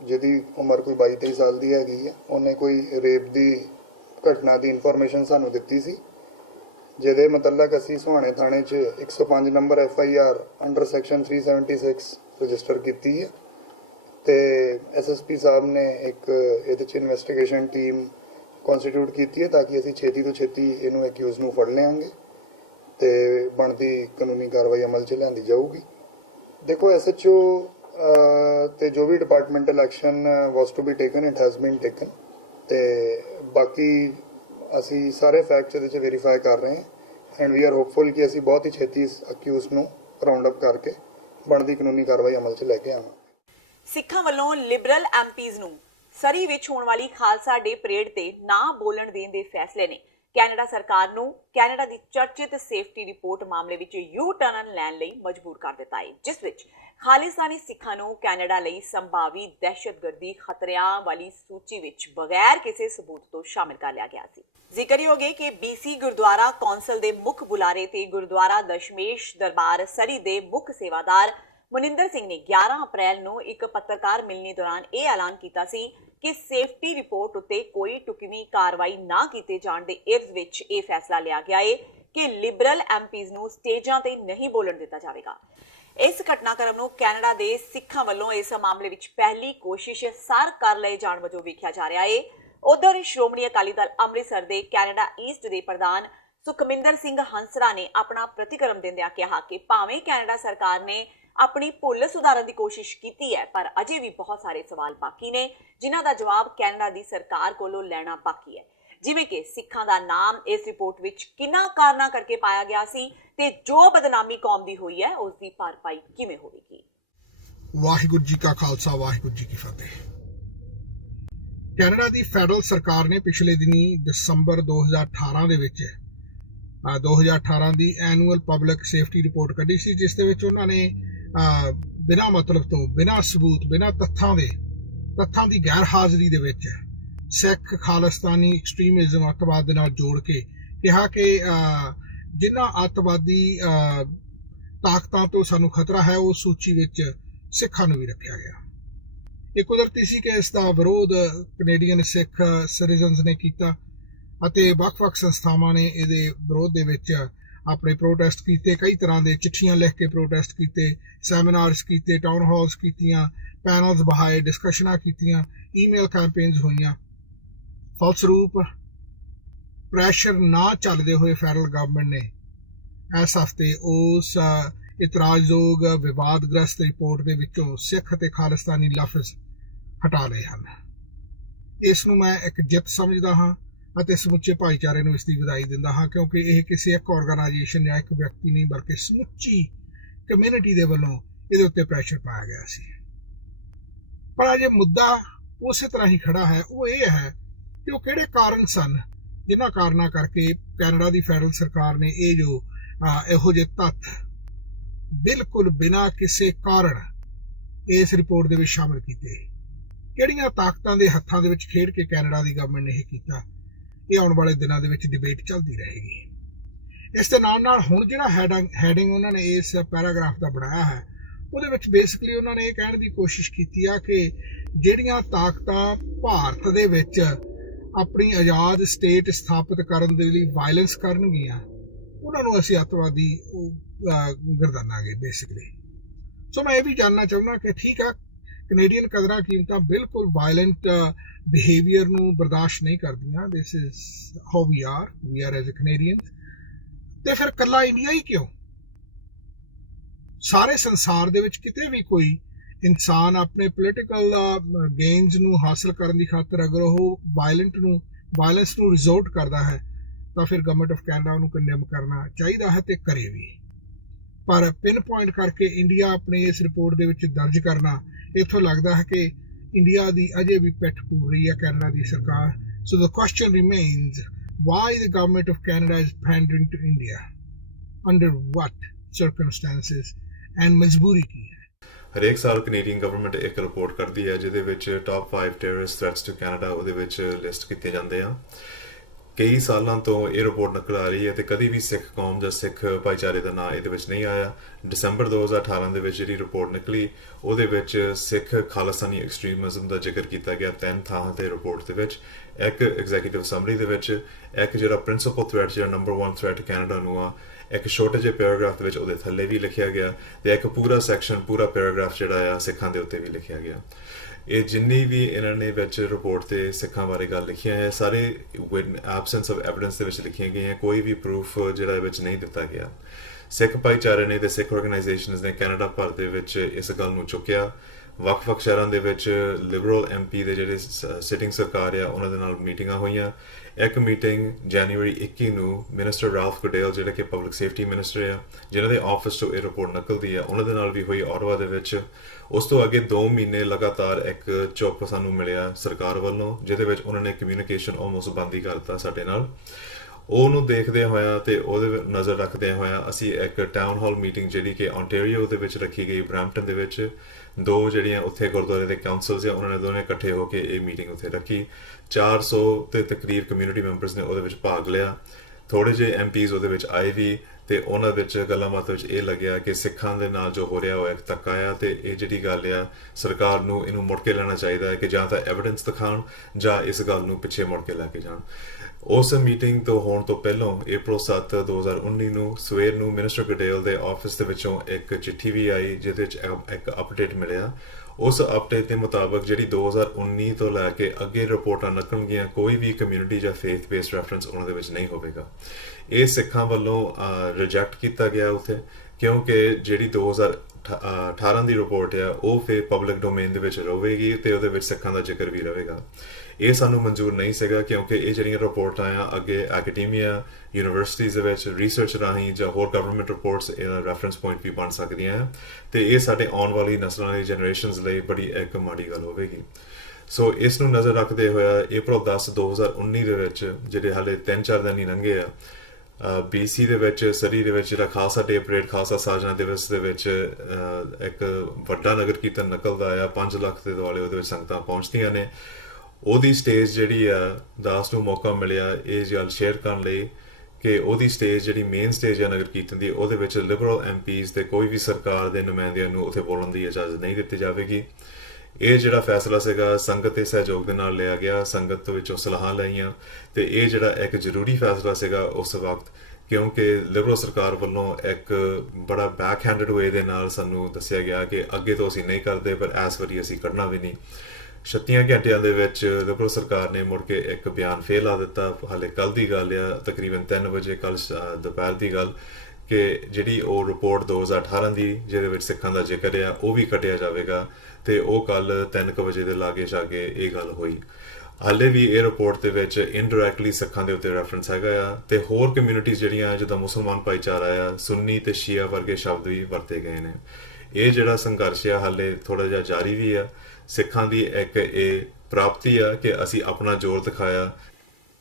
ਜਿਹਦੀ ਉਮਰ ਕੋਈ 22-23 ਸਾਲ ਦੀ ਹੈਗੀ ਆ, ਉਹਨੇ ਕੋਈ ਰੇਪ ਦੀ ਘਟਨਾ ਦੀ ਇਨਫੋਰਮੇਸ਼ਨ ਸਾਨੂੰ ਦਿੱਤੀ ਸੀ, ਜਿਹਦੇ ਮੁਤਲਕ ਅਸੀਂ ਸੁਹਾਣੇ ਥਾਣੇ 'ਚ 105 number FIR under section 376 register ਕੀਤੀ ਹੈ ਤੇ SSP ਸਾਹਿਬ ਨੇ ਇੱਕ ਇਹਦੇ 'ਚ ਇਨਵੈਸਟੀਗੇਸ਼ਨ ਟੀਮ ਕਨਸਟੀਟਿਊਟ ਕੀਤੀ ਹੈ ਤਾਂ ਕਿ ਅਸੀਂ ਛੇਤੀ ਤੋਂ ਛੇਤੀ ਇਹਨੂੰ ਅਕਿਊਜ਼ ਨੂੰ ਫੜ ਲਿਆਂਗੇ ਤੇ ਬਣਦੀ ਕਾਨੂੰਨੀ ਕਾਰਵਾਈ ਅਮਲ 'ਚ ਲਿਆਂਦੀ ਜਾਊਗੀ। ਦੇਖੋ SHO ਤੇ ਜੋ ਵੀ departmental action was to be taken, it has been taken ਤੇ ਬਾਕੀ ਅਸੀਂ ਸਾਰੇ ਫੈਕਟਸ ਇਹਦੇ 'ਚ ਵੈਰੀਫਾਈ ਕਰ ਰਹੇ ਹਾਂ ਐਂਡ ਵੀ ਆਰ ਹੋਪਫੁਲ ਕਿ ਅਸੀਂ ਬਹੁਤ ਹੀ ਛੇਤੀ ਇਸ ਅਕਿਊਜ਼ ਨੂੰ ਰਾਉਂਡ ਅਪ ਕਰਕੇ ਬਣਦੀ ਕਾਨੂੰਨੀ ਕਾਰਵਾਈ ਅਮਲ 'ਚ ਲੈ ਕੇ ਆਵਾਂਗੇ। ਸਿੱਖਾਂ ਵੱਲੋਂ ਲਿਬਰਲ MPs ਨੂੰ ਸਰੀ ਵਿੱਚ ਹੋਣ ਵਾਲੀ ਖਾਲਸਾ ਡੇ ਪਰੇਡ ਤੇ ਨਾ ਬੋਲਣ ਦੇਣ ਦੇ ਫੈਸਲੇ ਨੇ ਕੈਨੇਡਾ ਸਰਕਾਰ ਨੂੰ ਕੈਨੇਡਾ ਦੀ ਚਰਚਿਤ ਸੇਫਟੀ ਰਿਪੋਰਟ ਮਾਮਲੇ ਵਿੱਚ ਯੂ ਟਰਨ ਲੈਣ ਲਈ ਮਜਬੂਰ ਕਰ ਦਿੱਤਾ ਹੈ, ਜਿਸ ਵਿੱਚ ਖਾਲਿਸਤਾਨੀ ਸਿੱਖਾਂ ਨੂੰ ਕੈਨੇਡਾ ਲਈ ਸੰਭਾਵੀ ਦਹਿਸ਼ਤਗਰਦੀ ਖਤਰਿਆਂ ਵਾਲੀ ਸੂਚੀ ਵਿੱਚ ਬਗੈਰ ਕਿਸੇ ਸਬੂਤ ਤੋਂ ਸ਼ਾਮਿਲ ਕਰ ਲਿਆ ਗਿਆ ਸੀ। ਜ਼ਿਕਰਯੋਗ ਹੈ ਕਿ BC ਗੁਰਦੁਆਰਾ ਕੌਂਸਲ ਦੇ ਮੁੱਖ ਬੁਲਾਰੇ ਤੇ ਗੁਰਦੁਆਰਾ ਦਸ਼ਮੇਸ਼ ਦਰਬਾਰ ਸਰੀ ਦੇ ਮੁੱਖ ਸੇਵਾਦਾਰ ਮਨਿੰਦਰ ਸਿੰਘ ਨੇ 11 ਅਪ੍ਰੈਲ ਨੂੰ ਇੱਕ ਪੱਤਰਕਾਰ ਮਿਲਣੀ ਦੌਰਾਨ ਇਹ ਐਲਾਨ ਕੀਤਾ ਸੀ ਕਿ ਸੇਫਟੀ ਰਿਪੋਰਟ ਉੱਤੇ ਕੋਈ ਟੁਕਵੀਂ ਕਾਰਵਾਈ ਨਾ ਕੀਤੇ ਜਾਣ ਦੇ ਇਵਜ਼ ਵਿੱਚ ਇਹ ਫੈਸਲਾ ਲਿਆ ਗਿਆ ਹੈ ਕਿ ਲਿਬਰਲ MPs ਨੂੰ ਸਟੇਜਾਂ ਤੇ ਨਹੀਂ ਬੋਲਣ ਦਿੱਤਾ ਜਾਵੇਗਾ। ਇਸ ਘਟਨਾਕ੍ਰਮ ਨੂੰ ਕੈਨੇਡਾ ਦੇ ਸਿੱਖਾਂ ਵੱਲੋਂ ਇਸ ਮਾਮਲੇ ਵਿੱਚ ਪਹਿਲੀ ਕੋਸ਼ਿਸ਼ ਸਰ ਕਰ ਲਏ ਜਾਣ ਵਜੋਂ ਵੇਖਿਆ ਜਾ ਰਿਹਾ ਹੈ। ਉਧਰ ਸ਼੍ਰੋਮਣੀ ਅਕਾਲੀ ਦਲ ਅੰਮ੍ਰਿਤਸਰ ਦੇ ਕੈਨੇਡਾ ਈਸਟ ਦੇ ਪ੍ਰਧਾਨ ਸੁਖਮਿੰਦਰ ਸਿੰਘ ਹੰਸਰਾ ਨੇ ਆਪਣਾ ਪ੍ਰਤੀਕਰਮ ਦਿੰਦਿਆਂ ਕਿਹਾ ਕਿ ਭਾਵੇਂ ਕੈਨੇਡਾ ਸਰਕਾਰ ਨੇ ਆਪਣੀ ਭੁੱਲ ਸੁਧਾਰਨ ਦੀ ਕੋਸ਼ਿਸ਼ ਕੀਤੀ ਹੈ, ਪਰ ਅਜੇ ਵੀ ਬਹੁਤ ਸਾਰੇ ਸਵਾਲ ਬਾਕੀ ਨੇ ਜਿਨ੍ਹਾਂ ਦਾ ਜਵਾਬ ਕੈਨੇਡਾ ਦੀ ਸਰਕਾਰ ਕੋਲੋਂ ਲੈਣਾ ਬਾਕੀ ਹੈ, ਜਿਵੇਂ ਕਿ ਸਿੱਖਾਂ ਦਾ ਨਾਮ ਇਸ ਰਿਪੋਰਟ ਵਿੱਚ ਕਿੰਨਾ ਕਾਰਨਾਂ ਕਰਕੇ ਪਾਇਆ ਗਿਆ ਸੀ ਤੇ ਜੋ ਬਦਨਾਮੀ ਕੌਮ ਦੀ ਹੋਈ ਹੈ ਉਸ ਦੀ ਭਰਪਾਈ ਕਿਵੇਂ ਹੋਵੇਗੀ। ਵਾਹਿਗੁਰੂ ਜੀ ਕਾ ਖਾਲਸਾ, ਵਾਹਿਗੁਰੂ ਜੀ ਕੀ ਫਤਿਹ। ਕੈਨੇਡਾ ਦੀ ਫੈਡਰਲ ਸਰਕਾਰ ਨੇ ਪਿਛਲੇ ਦਿਨੀ ਦਸੰਬਰ 2018 ਦੇ ਵਿੱਚ 2018 ਦੀ ਐਨੂਅਲ ਪਬਲਿਕ ਸੇਫਟੀ ਰਿਪੋਰਟ ਕੱਢੀ ਸੀ, ਜਿਸ ਦੇ ਵਿੱਚ ਉਹਨਾਂ ਨੇ ਬਿਨਾਂ ਮਤਲਬ ਤੋਂ, ਬਿਨਾਂ ਸਬੂਤ, ਬਿਨਾਂ ਤੱਥਾਂ ਦੀ ਗੈਰ ਹਾਜ਼ਰੀ ਦੇ ਵਿੱਚ ਸਿੱਖ ਖਾਲਿਸਤਾਨੀ ਐਕਸਟ੍ਰੀਮਿਜ਼ਮ ਅੱਤਵਾਦ ਦੇ ਨਾਲ ਜੋੜ ਕੇ ਕਿਹਾ ਕਿ ਜਿਨ੍ਹਾਂ ਅੱਤਵਾਦੀ ਤਾਕਤਾਂ ਤੋਂ ਸਾਨੂੰ ਖਤਰਾ ਹੈ ਉਸ ਸੂਚੀ ਵਿੱਚ ਸਿੱਖਾਂ ਨੂੰ ਵੀ ਰੱਖਿਆ ਗਿਆ। ਇਹ ਕੁਦਰਤੀ ਸੀ ਕਿ ਇਸ ਦਾ ਵਿਰੋਧ ਕੈਨੇਡੀਅਨ ਸਿੱਖ ਸਿਟੀਜ਼ਨਸ ਨੇ ਕੀਤਾ ਅਤੇ ਵੱਖ-ਵੱਖ ਸੰਸਥਾਵਾਂ ਨੇ ਇਹਦੇ ਵਿਰੋਧ ਦੇ ਵਿੱਚ ਆਪਣੇ ਪ੍ਰੋਟੈਸਟ ਕੀਤੇ, ਕਈ ਤਰ੍ਹਾਂ ਦੇ ਚਿੱਠੀਆਂ ਲਿਖ ਕੇ ਪ੍ਰੋਟੈਸਟ ਕੀਤੇ, ਸੈਮੀਨਾਰਸ ਕੀਤੇ, ਟਾਊਨ ਹਾਲਸ ਕੀਤੀਆਂ, ਪੈਨਲਸ ਬਹਾਏ, ਡਿਸਕਸ਼ਨਾਂ ਕੀਤੀਆਂ, ਈਮੇਲ ਕੈਂਪੇਨਸ ਹੋਈਆਂ। ਫਲਸਰੂਪ ਪ੍ਰੈਸ਼ਰ ਨਾ ਚੱਲਦੇ ਹੋਏ ਫੈਡਰਲ ਗਵਰਨਮੈਂਟ ਨੇ ਇਸ ਹਫ਼ਤੇ ਉਸ ਇਤਰਾਜ਼ਯੋਗ ਵਿਵਾਦਗ੍ਰਸਤ ਰਿਪੋਰਟ ਦੇ ਵਿੱਚੋਂ ਸਿੱਖ ਅਤੇ ਖਾਲਿਸਤਾਨੀ ਲਫ਼ਜ਼ ਹਟਾ ਲਏ ਹਨ। ਇਸ ਨੂੰ ਮੈਂ ਇੱਕ ਜਿੱਤ ਸਮਝਦਾ ਹਾਂ ਅਤੇ ਸਮੁੱਚੇ ਭਾਈਚਾਰੇ ਨੂੰ ਇਸ ਦੀ ਵਧਾਈ ਦਿੰਦਾ ਹਾਂ, ਕਿਉਂਕਿ ਇਹ ਕਿਸੇ ਇੱਕ ਆਰਗੇਨਾਈਜੇਸ਼ਨ ਜਾਂ ਇੱਕ ਵਿਅਕਤੀ ਨਹੀਂ ਬਲਕਿ ਸਮੁੱਚੀ ਕਮਿਊਨਿਟੀ ਦੇ ਵੱਲੋਂ ਇਹਦੇ ਉੱਤੇ ਪ੍ਰੈਸ਼ਰ ਪਾਇਆ ਗਿਆ ਸੀ। ਪਰ ਅਜੇ ਮੁੱਦਾ ਉਸੇ ਤਰ੍ਹਾਂ ਹੀ ਖੜਾ ਹੈ। ਉਹ ਇਹ ਹੈ ਕਿ ਉਹ ਕਿਹੜੇ ਕਾਰਨ ਸਨ ਜਿਨ੍ਹਾਂ ਕਾਰਨਾਂ ਕਰਕੇ ਕੈਨੇਡਾ ਦੀ ਫੈਡਰਲ ਸਰਕਾਰ ਨੇ ਇਹ ਜੋ ਇਹੋ ਜਿਹੇ ਤੱਥ ਬਿਲਕੁਲ ਬਿਨਾਂ ਕਿਸੇ ਕਾਰਨ ਇਸ ਰਿਪੋਰਟ ਦੇ ਵਿੱਚ ਸ਼ਾਮਿਲ ਕੀਤੇ। ਕਿਹੜੀਆਂ ਤਾਕਤਾਂ ਦੇ ਹੱਥਾਂ ਦੇ ਵਿੱਚ ਖੇਡ ਕੇ ਕੈਨੇਡਾ ਦੀ ਗਵਰਨਮੈਂਟ ਨੇ ਇਹ ਕੀਤਾ, ਇਹ ਆਉਣ ਵਾਲੇ ਦਿਨਾਂ ਦੇ ਵਿੱਚ ਡਿਬੇਟ ਚੱਲਦੀ ਰਹੇਗੀ। ਇਸ ਦੇ ਨਾਲ ਨਾਲ ਹੁਣ ਜਿਹੜਾ ਹੈਡਿੰਗ ਉਹਨਾਂ ਨੇ ਇਸ ਪੈਰਾਗ੍ਰਾਫ ਦਾ ਬਣਾਇਆ ਹੈ, ਉਹਦੇ ਵਿੱਚ ਬੇਸਿਕਲੀ ਉਹਨਾਂ ਨੇ ਇਹ ਕਹਿਣ ਦੀ ਕੋਸ਼ਿਸ਼ ਕੀਤੀ ਆ ਕਿ ਜਿਹੜੀਆਂ ਤਾਕਤਾਂ ਭਾਰਤ ਦੇ ਵਿੱਚ ਆਪਣੀ ਆਜ਼ਾਦ ਸਟੇਟ ਸਥਾਪਿਤ ਕਰਨ ਦੇ ਲਈ ਵਾਇਲੈਂਸ ਕਰਨਗੀਆਂ, ਉਹਨਾਂ ਨੂੰ ਅਸੀਂ ਅੱਤਵਾਦੀ ਗਰਦਾਨਾਂਗੇ ਬੇਸਿਕਲੀ। ਸੋ ਮੈਂ ਇਹ ਵੀ ਜਾਣਨਾ ਚਾਹੁੰਦਾ ਕਿ ਠੀਕ ਆ, ਕੈਨੇਡੀਅਨ ਕਦਰਾਂ ਕੀਮਤਾਂ ਬਿਲਕੁਲ ਵਾਇਲੈਂਟ ਬਿਹੇਵੀਅਰ ਨੂੰ ਬਰਦਾਸ਼ਤ ਨਹੀਂ ਕਰਦੀਆਂ। This is how we are as a Canadian. ਤੇ ਫਿਰ ਇਕੱਲਾ ਇੰਡੀਆ ਹੀ ਕਿਉਂ? ਸਾਰੇ ਸੰਸਾਰ ਦੇ ਵਿੱਚ ਕਿਤੇ ਵੀ ਕੋਈ ਇਨਸਾਨ ਆਪਣੇ ਪੋਲੀਟੀਕਲ ਗੇਨਸ ਨੂੰ ਹਾਸਲ ਕਰਨ ਦੀ ਖਾਤਰ ਅਗਰ ਉਹ ਵਾਇਲੈਂਸ ਨੂੰ ਰਿਜ਼ੋਰਟ ਕਰਦਾ ਹੈ ਤਾਂ ਫਿਰ ਗਵਰਨਮੈਂਟ ਆਫ ਕੈਨੇਡਾ ਉਹਨੂੰ ਕੰਡੈਮ ਕਰਨਾ ਚਾਹੀਦਾ ਹੈ ਤੇ ਕਰੇ ਵੀ। ਪਰ ਪਿਨ ਪੁਆਇੰਟ ਕਰਕੇ ਇੰਡੀਆ ਆਪਣੀ ਇਸ ਰਿਪੋਰਟ ਦੇ ਵਿੱਚ ਦਰਜ ਕਰਨਾ, ਇੱਥੋਂ ਲੱਗਦਾ ਹੈ ਕਿ ਇੰਡੀਆ ਦੀ ਅਜੇ ਵੀ ਪਿੱਠ ਪੂਰ ਰਹੀ ਹੈ ਕੈਨੇਡਾ ਦੀ ਸਰਕਾਰ। So the question remains, why the government of Canada is pandering to India, under what circumstances, and ਮਜਬੂਰੀ ਕੀ ਹੈ? ਹਰੇਕ ਸਾਲ ਕੈਨੇਡੀਅਨ ਗਵਰਨਮੈਂਟ ਇੱਕ ਰਿਪੋਰਟ ਕਰਦੀ ਹੈ ਜਿਹਦੇ ਵਿੱਚ top 5 terrorist threats to Canada ਉਹਦੇ ਵਿੱਚ ਲਿਸਟ ਕੀਤੇ ਜਾਂਦੇ ਆ। ਕਈ ਸਾਲਾਂ ਤੋਂ ਇਹ ਰਿਪੋਰਟ ਨਿਕਲ ਆ ਰਹੀ ਹੈ ਤੇ ਕਦੀ ਵੀ ਸਿੱਖ ਕੌਮ ਜਾਂ ਸਿੱਖ ਭਾਈਚਾਰੇ ਦਾ ਨਾਂ ਇਹਦੇ ਵਿੱਚ ਨਹੀਂ ਆਇਆ। ਦਸੰਬਰ 2018 ਦੇ ਵਿੱਚ ਜਿਹੜੀ ਰਿਪੋਰਟ ਨਿਕਲੀ ਉਹਦੇ ਵਿੱਚ ਸਿੱਖ ਖਾਲਿਸਤਾਨੀ ਐਕਸਟ੍ਰੀਮਿਜ਼ਮ ਦਾ ਜ਼ਿਕਰ ਕੀਤਾ ਗਿਆ 3 ਥਾਵਾਂ ਤੇ ਰਿਪੋਰਟ ਦੇ ਵਿੱਚ। ਇੱਕ ਐਗਜ਼ੀਕਿਊਟਿਵ ਸਮਰੀ ਦੇ ਵਿੱਚ, ਇੱਕ ਜਿਹੜਾ ਪ੍ਰਿੰਸੀਪਲ ਥ੍ਰੈਟ ਜਿਹੜਾ ਨੰਬਰ 1 ਥ੍ਰੈਟ ਕੈਨੇਡਾ ਨੂੰ ਆ, ਇੱਕ ਛੋਟੇ ਜਿਹੇ ਪੈਰਾਗ੍ਰਾਫ ਦੇ ਵਿੱਚ ਉਹਦੇ ਥੱਲੇ ਵੀ ਲਿਖਿਆ ਗਿਆ, ਤੇ ਇੱਕ ਪੂਰਾ ਸੈਕਸ਼ਨ, ਪੂਰਾ ਪੈਰਾਗ੍ਰਾਫ ਜਿਹੜਾ ਆ ਸਿੱਖਾਂ ਦੇ ਉੱਤੇ ਵੀ ਲਿਖਿਆ ਗਿਆ। ਇਹ ਜਿੰਨੀ ਵੀ ਇਹਨਾਂ ਨੇ ਵਿੱਚ ਰਿਪੋਰਟ ਤੇ ਸਿੱਖਾਂ ਬਾਰੇ ਗੱਲ ਲਿਖੀਆਂ ਹੈ, ਸਾਰੇ ਐਬਸੈਂਸ ਆਫ ਐਵੀਡੈਂਸ ਦੇ ਵਿੱਚ ਲਿਖੀਆਂ ਗਈਆਂ, ਕੋਈ ਵੀ ਪ੍ਰੂਫ ਜਿਹੜਾ ਇਹ ਵਿੱਚ ਨਹੀਂ ਦਿੱਤਾ ਗਿਆ। ਸਿੱਖ ਭਾਈਚਾਰੇ ਨੇ ਤੇ ਸਿੱਖ ਆਰਗੇਨਾਈਜੇਸ਼ਨਸ ਨੇ ਕੈਨੇਡਾ ਭਰ ਦੇ ਵਿੱਚ ਇਸ ਗੱਲ ਨੂੰ ਚੁੱਕਿਆ। ਵੱਖ-ਵੱਖ ਸ਼ਹਿਰਾਂ ਦੇ ਵਿੱਚ ਲਿਬਰਲ MP ਦੇ ਜਿਹੜੇ ਸਿਟਿੰਗ ਸਰਕਾਰ ਆ ਉਹਨਾਂ ਦੇ ਨਾਲ ਮੀਟਿੰਗਾਂ ਹੋਈਆਂ। ਇੱਕ ਮੀਟਿੰਗ ਜਨਵਰੀ 21 ਨੂੰ ਮਿਨਿਸਟਰ ਰਾਲਫ ਗੋਡੇਲ ਜਿਹੜੇ ਕਿ ਪਬਲਿਕ ਸੇਫਟੀ ਮਿਨਿਸਟਰ ਆ, ਜਿਨ੍ਹਾਂ ਦੇ ਆਫਿਸ ਤੋਂ ਇਹ ਰਿਪੋਰਟ ਨਿਕਲਦੀ ਆ, ਉਹਨਾਂ ਦੇ ਨਾਲ ਵੀ ਹੋਈ ਔਟਾਵਾ ਦੇ ਵਿੱਚ। ਉਸ ਤੋਂ ਅੱਗੇ 2 ਮਹੀਨੇ ਲਗਾਤਾਰ ਇੱਕ ਚੁੱਪ ਸਾਨੂੰ ਮਿਲਿਆ ਸਰਕਾਰ ਵੱਲੋਂ, ਜਿਹਦੇ ਵਿੱਚ ਉਹਨਾਂ ਨੇ ਕਮਿਊਨੀਕੇਸ਼ਨ ਆਲਮੋਸਟ ਬੰਦ ਹੀ ਕਰਤਾ ਸਾਡੇ ਨਾਲ। ਉਹਨੂੰ ਦੇਖਦੇ ਹੋਇਆ ਤੇ ਉਹਦੇ ਨਜ਼ਰ ਰੱਖਦੇ ਹੋਇਆ ਅਸੀਂ ਇੱਕ ਟਾਊਨ ਹਾਲ ਮੀਟਿੰਗ ਜਿਹੜੀ ਕਿ ontario ਦੇ ਵਿੱਚ ਰੱਖੀ ਗਈ, ਬਰੈਂਪਟਨ ਦੇ ਵਿੱਚ। 2 ਜਿਹੜੀਆਂ ਉੱਥੇ ਗੁਰਦੁਆਰੇ ਦੇ ਕਾਉਂਸਲਸ ਆ, ਉਹਨਾਂ ਨੇ ਦੋਨੇ ਇਕੱਠੇ ਹੋ ਕੇ ਇਹ ਮੀਟਿੰਗ ਉੱਥੇ ਰੱਖੀ। 400 ਦੇ ਤਕਰੀਬ ਕਮਿਊਨਿਟੀ ਮੈਂਬਰਸ ਨੇ ਉਹਦੇ ਵਿੱਚ ਭਾਗ ਲਿਆ। ਥੋੜੇ ਜਿਹੇ MPs ਉਹਦੇ ਵਿੱਚ ਆਏ ਵੀ, ਤੇ ਉਹਨਾਂ ਵਿੱਚ ਗੱਲਾਂ ਬਾਤਾਂ ਵਿੱਚ ਇਹ ਲੱਗਿਆ ਕਿ ਸਿੱਖਾਂ ਦੇ ਨਾਲ ਜੋ ਹੋ ਰਿਹਾ ਉਹ ਇੱਕ ਧੱਕਾ ਆ, ਤੇ ਇਹ ਜਿਹੜੀ ਗੱਲ ਆ ਸਰਕਾਰ ਨੂੰ ਇਹਨੂੰ ਮੁੜ ਕੇ ਲੈਣਾ ਚਾਹੀਦਾ ਹੈ ਕਿ ਜਾਂ ਤਾਂ ਐਵੀਡੈਂਸ ਦਿਖਾਉਣ ਜਾਂ ਇਸ ਗੱਲ ਨੂੰ ਪਿੱਛੇ ਮੁੜ ਕੇ ਲੈ ਕੇ ਜਾਣ। ਉਸ ਮੀਟਿੰਗ ਤੋਂ ਹੋਣ ਤੋਂ ਪਹਿਲਾਂ April 7, 2019 ਨੂੰ ਸਵੇਰ ਨੂੰ ਮਿਨਿਸਟਰ ਗੋਡੇਲ ਦੇ ਆਫਿਸ ਦੇ ਵਿੱਚੋਂ ਇੱਕ ਚਿੱਠੀ ਵੀ ਆਈ, ਜਿਹਦੇ ਵਿੱਚ ਇੱਕ ਅਪਡੇਟ ਮਿਲਿਆ। ਉਸ ਅਪਡੇਟ ਦੇ ਮੁਤਾਬਕ ਜਿਹੜੀ 2019 ਤੋਂ ਲੈ ਕੇ ਅੱਗੇ ਰਿਪੋਰਟਾਂ ਨਿਕਲਣਗੀਆਂ, ਕੋਈ ਵੀ ਕਮਿਊਨਿਟੀ ਜਾਂ ਫੇਥ ਬੇਸਡ ਰੈਫਰੈਂਸ ਉਹਨਾਂ ਦੇ ਵਿੱਚ ਨਹੀਂ ਹੋਵੇਗਾ। ਇਹ ਸਿੱਖਾਂ ਵੱਲੋਂ ਰਿਜੈਕਟ ਕੀਤਾ ਗਿਆ ਉੱਥੇ, ਕਿਉਂਕਿ ਜਿਹੜੀ 2018 ਦੀ ਰਿਪੋਰਟ ਆ ਉਹ ਫਿਰ ਪਬਲਿਕ ਡੋਮੇਨ ਦੇ ਵਿੱਚ ਰਹੇਗੀ ਤੇ ਉਹਦੇ ਵਿੱਚ ਸਿੱਖਾਂ ਦਾ ਜ਼ਿਕਰ ਵੀ ਰਹੇਗਾ। ਇਹ ਸਾਨੂੰ ਮਨਜ਼ੂਰ ਨਹੀਂ ਸੀਗਾ, ਕਿਉਂਕਿ ਇਹ ਜਿਹੜੀਆਂ ਰਿਪੋਰਟਾਂ ਆ ਅੱਗੇ ਐਕੈਡਮੀਆ, ਯੂਨੀਵਰਸਿਟੀਜ਼ ਦੇ ਵਿੱਚ ਰਿਸਰਚ ਰਾਹੀਂ ਜਾਂ ਹੋਰ ਗਵਰਨਮੈਂਟ ਰਿਪੋਰਟਸ ਇਹਦਾ ਰੈਫਰੈਂਸ ਪੁਆਇੰਟ ਵੀ ਬਣ ਸਕਦੀਆਂ ਹੈ, ਤੇ ਇਹ ਸਾਡੇ ਆਉਣ ਵਾਲੀ ਨਸਲਾਂ ਲਈ ਜਨਰੇਸ਼ਨਸ ਲਈ ਬੜੀ ਇੱਕ ਮਾੜੀ ਗੱਲ ਹੋਵੇਗੀ। ਸੋ ਇਸ ਨੂੰ ਨਜ਼ਰ ਰੱਖਦੇ ਹੋਇਆ April 10, 2019 ਦੇ ਵਿੱਚ, ਜਿਹੜੇ ਹਾਲੇ 3-4 ਦਿਨ ਹੀ ਲੰਘੇ ਆ, BC ਦੇ ਵਿੱਚ ਸਰੀ ਦੇ ਵਿੱਚ ਜਿਹੜਾ ਖਾਲਸਾ ਡੇ ਪਰੇਡ, ਖਾਲਸਾ ਸਾਜਨਾ ਦਿਵਸ ਦੇ ਵਿੱਚ ਇੱਕ ਵੱਡਾ ਨਗਰ ਕੀਰਤਨ ਨਿਕਲਦਾ ਆ। 5 ਲੱਖ ਦੇ ਦੁਆਲੇ ਉਹਦੇ ਵਿੱਚ ਸੰਗਤਾਂ ਪਹੁੰਚਦੀਆਂ ਨੇ। ਉਹਦੀ ਸਟੇਜ ਜਿਹੜੀ ਆ, ਦਾਸ ਨੂੰ ਮੌਕਾ ਮਿਲਿਆ ਇਹ ਗੱਲ ਸ਼ੇਅਰ ਕਰਨ ਲਈ ਕਿ ਉਹਦੀ ਸਟੇਜ ਜਿਹੜੀ ਮੇਨ ਸਟੇਜ ਆ ਨਗਰ ਕੀਰਤਨ ਦੀ, ਉਹਦੇ ਵਿੱਚ ਲਿਬਰਲ MPs ਤੇ ਕੋਈ ਵੀ ਸਰਕਾਰ ਦੇ ਨੁਮਾਇੰਦਿਆਂ ਨੂੰ ਉੱਥੇ ਬੋਲਣ ਦੀ ਇਜਾਜ਼ਤ ਨਹੀਂ ਦਿੱਤੀ ਜਾਵੇਗੀ। ਇਹ ਜਿਹੜਾ ਫੈਸਲਾ ਸੀਗਾ ਸੰਗਤ ਦੇ ਸਹਿਯੋਗ ਦੇ ਨਾਲ ਲਿਆ ਗਿਆ, ਸੰਗਤ ਤੋਂ ਵਿੱਚੋਂ ਸਲਾਹਾਂ ਲਈਆਂ, ਤੇ ਇਹ ਜਿਹੜਾ ਇੱਕ ਜ਼ਰੂਰੀ ਫੈਸਲਾ ਸੀਗਾ ਉਸ ਵਕਤ, ਕਿਉਂਕਿ ਲਿਬਰਲ ਸਰਕਾਰ ਵੱਲੋਂ ਇੱਕ ਬੜਾ ਬੈਕਹੈਂਡਡ ਵੇ ਦੇ ਨਾਲ ਸਾਨੂੰ ਦੱਸਿਆ ਗਿਆ ਕਿ ਅੱਗੇ ਤੋਂ ਅਸੀਂ ਨਹੀਂ ਕਰਦੇ, ਪਰ ਇਸ ਵਾਰੀ ਅਸੀਂ ਕਰਨਾ ਵੀ ਨਹੀਂ। 36 ਘੰਟਿਆਂ ਦੇ ਵਿੱਚ ਲਿਬਰਲ ਸਰਕਾਰ ਨੇ ਮੁੜ ਕੇ ਇੱਕ ਬਿਆਨ ਫੇਰ ਲਾ ਦਿੱਤਾ। ਹਾਲੇ ਕੱਲ ਦੀ ਗੱਲ ਆ, ਤਕਰੀਬਨ 3 ਵਜੇ ਕੱਲ ਦੁਪਹਿਰ ਦੀ ਗੱਲ, ਕਿ ਜਿਹੜੀ ਉਹ ਰਿਪੋਰਟ 2018 ਦੀ ਜਿਹਦੇ ਵਿੱਚ ਸਿੱਖਾਂ ਦਾ ਜ਼ਿਕਰ ਆ ਉਹ ਵੀ ਕੱਟਿਆ ਜਾਵੇਗਾ, ਤੇ ਉਹ ਕੱਲ 3 ਵਜੇ ਦੇ ਲਾਗੇ ਛਾਗੇ ਇਹ ਗੱਲ ਹੋਈ। ਹਾਲੇ ਵੀ ਇਹ ਰਿਪੋਰਟ ਦੇ ਵਿੱਚ ਇਨਡਾਇਰੈਕਟਲੀ ਸਿੱਖਾਂ ਦੇ ਉੱਤੇ ਰੈਫਰੈਂਸ ਹੈਗਾ ਆ, ਤੇ ਹੋਰ ਕਮਿਊਨਿਟੀਜ਼ ਜਿਹੜੀਆਂ ਜਿੱਦਾਂ ਮੁਸਲਮਾਨ ਭਾਈਚਾਰਾ ਆ, ਸੁੰਨੀ ਤੇ ਸ਼ੀਆ ਵਰਗੇ ਸ਼ਬਦ ਵੀ ਵਰਤੇ ਗਏ ਨੇ। ਇਹ ਜਿਹੜਾ ਸੰਘਰਸ਼ ਆ ਹਾਲੇ ਥੋੜਾ ਜਿਹਾ ਜਾਰੀ ਵੀ ਆ। ਸਿੱਖਾਂ ਦੀ ਇੱਕ ਇਹ ਪ੍ਰਾਪਤੀ ਆ ਕਿ ਅਸੀਂ ਆਪਣਾ ਜ਼ੋਰ ਦਿਖਾਇਆ।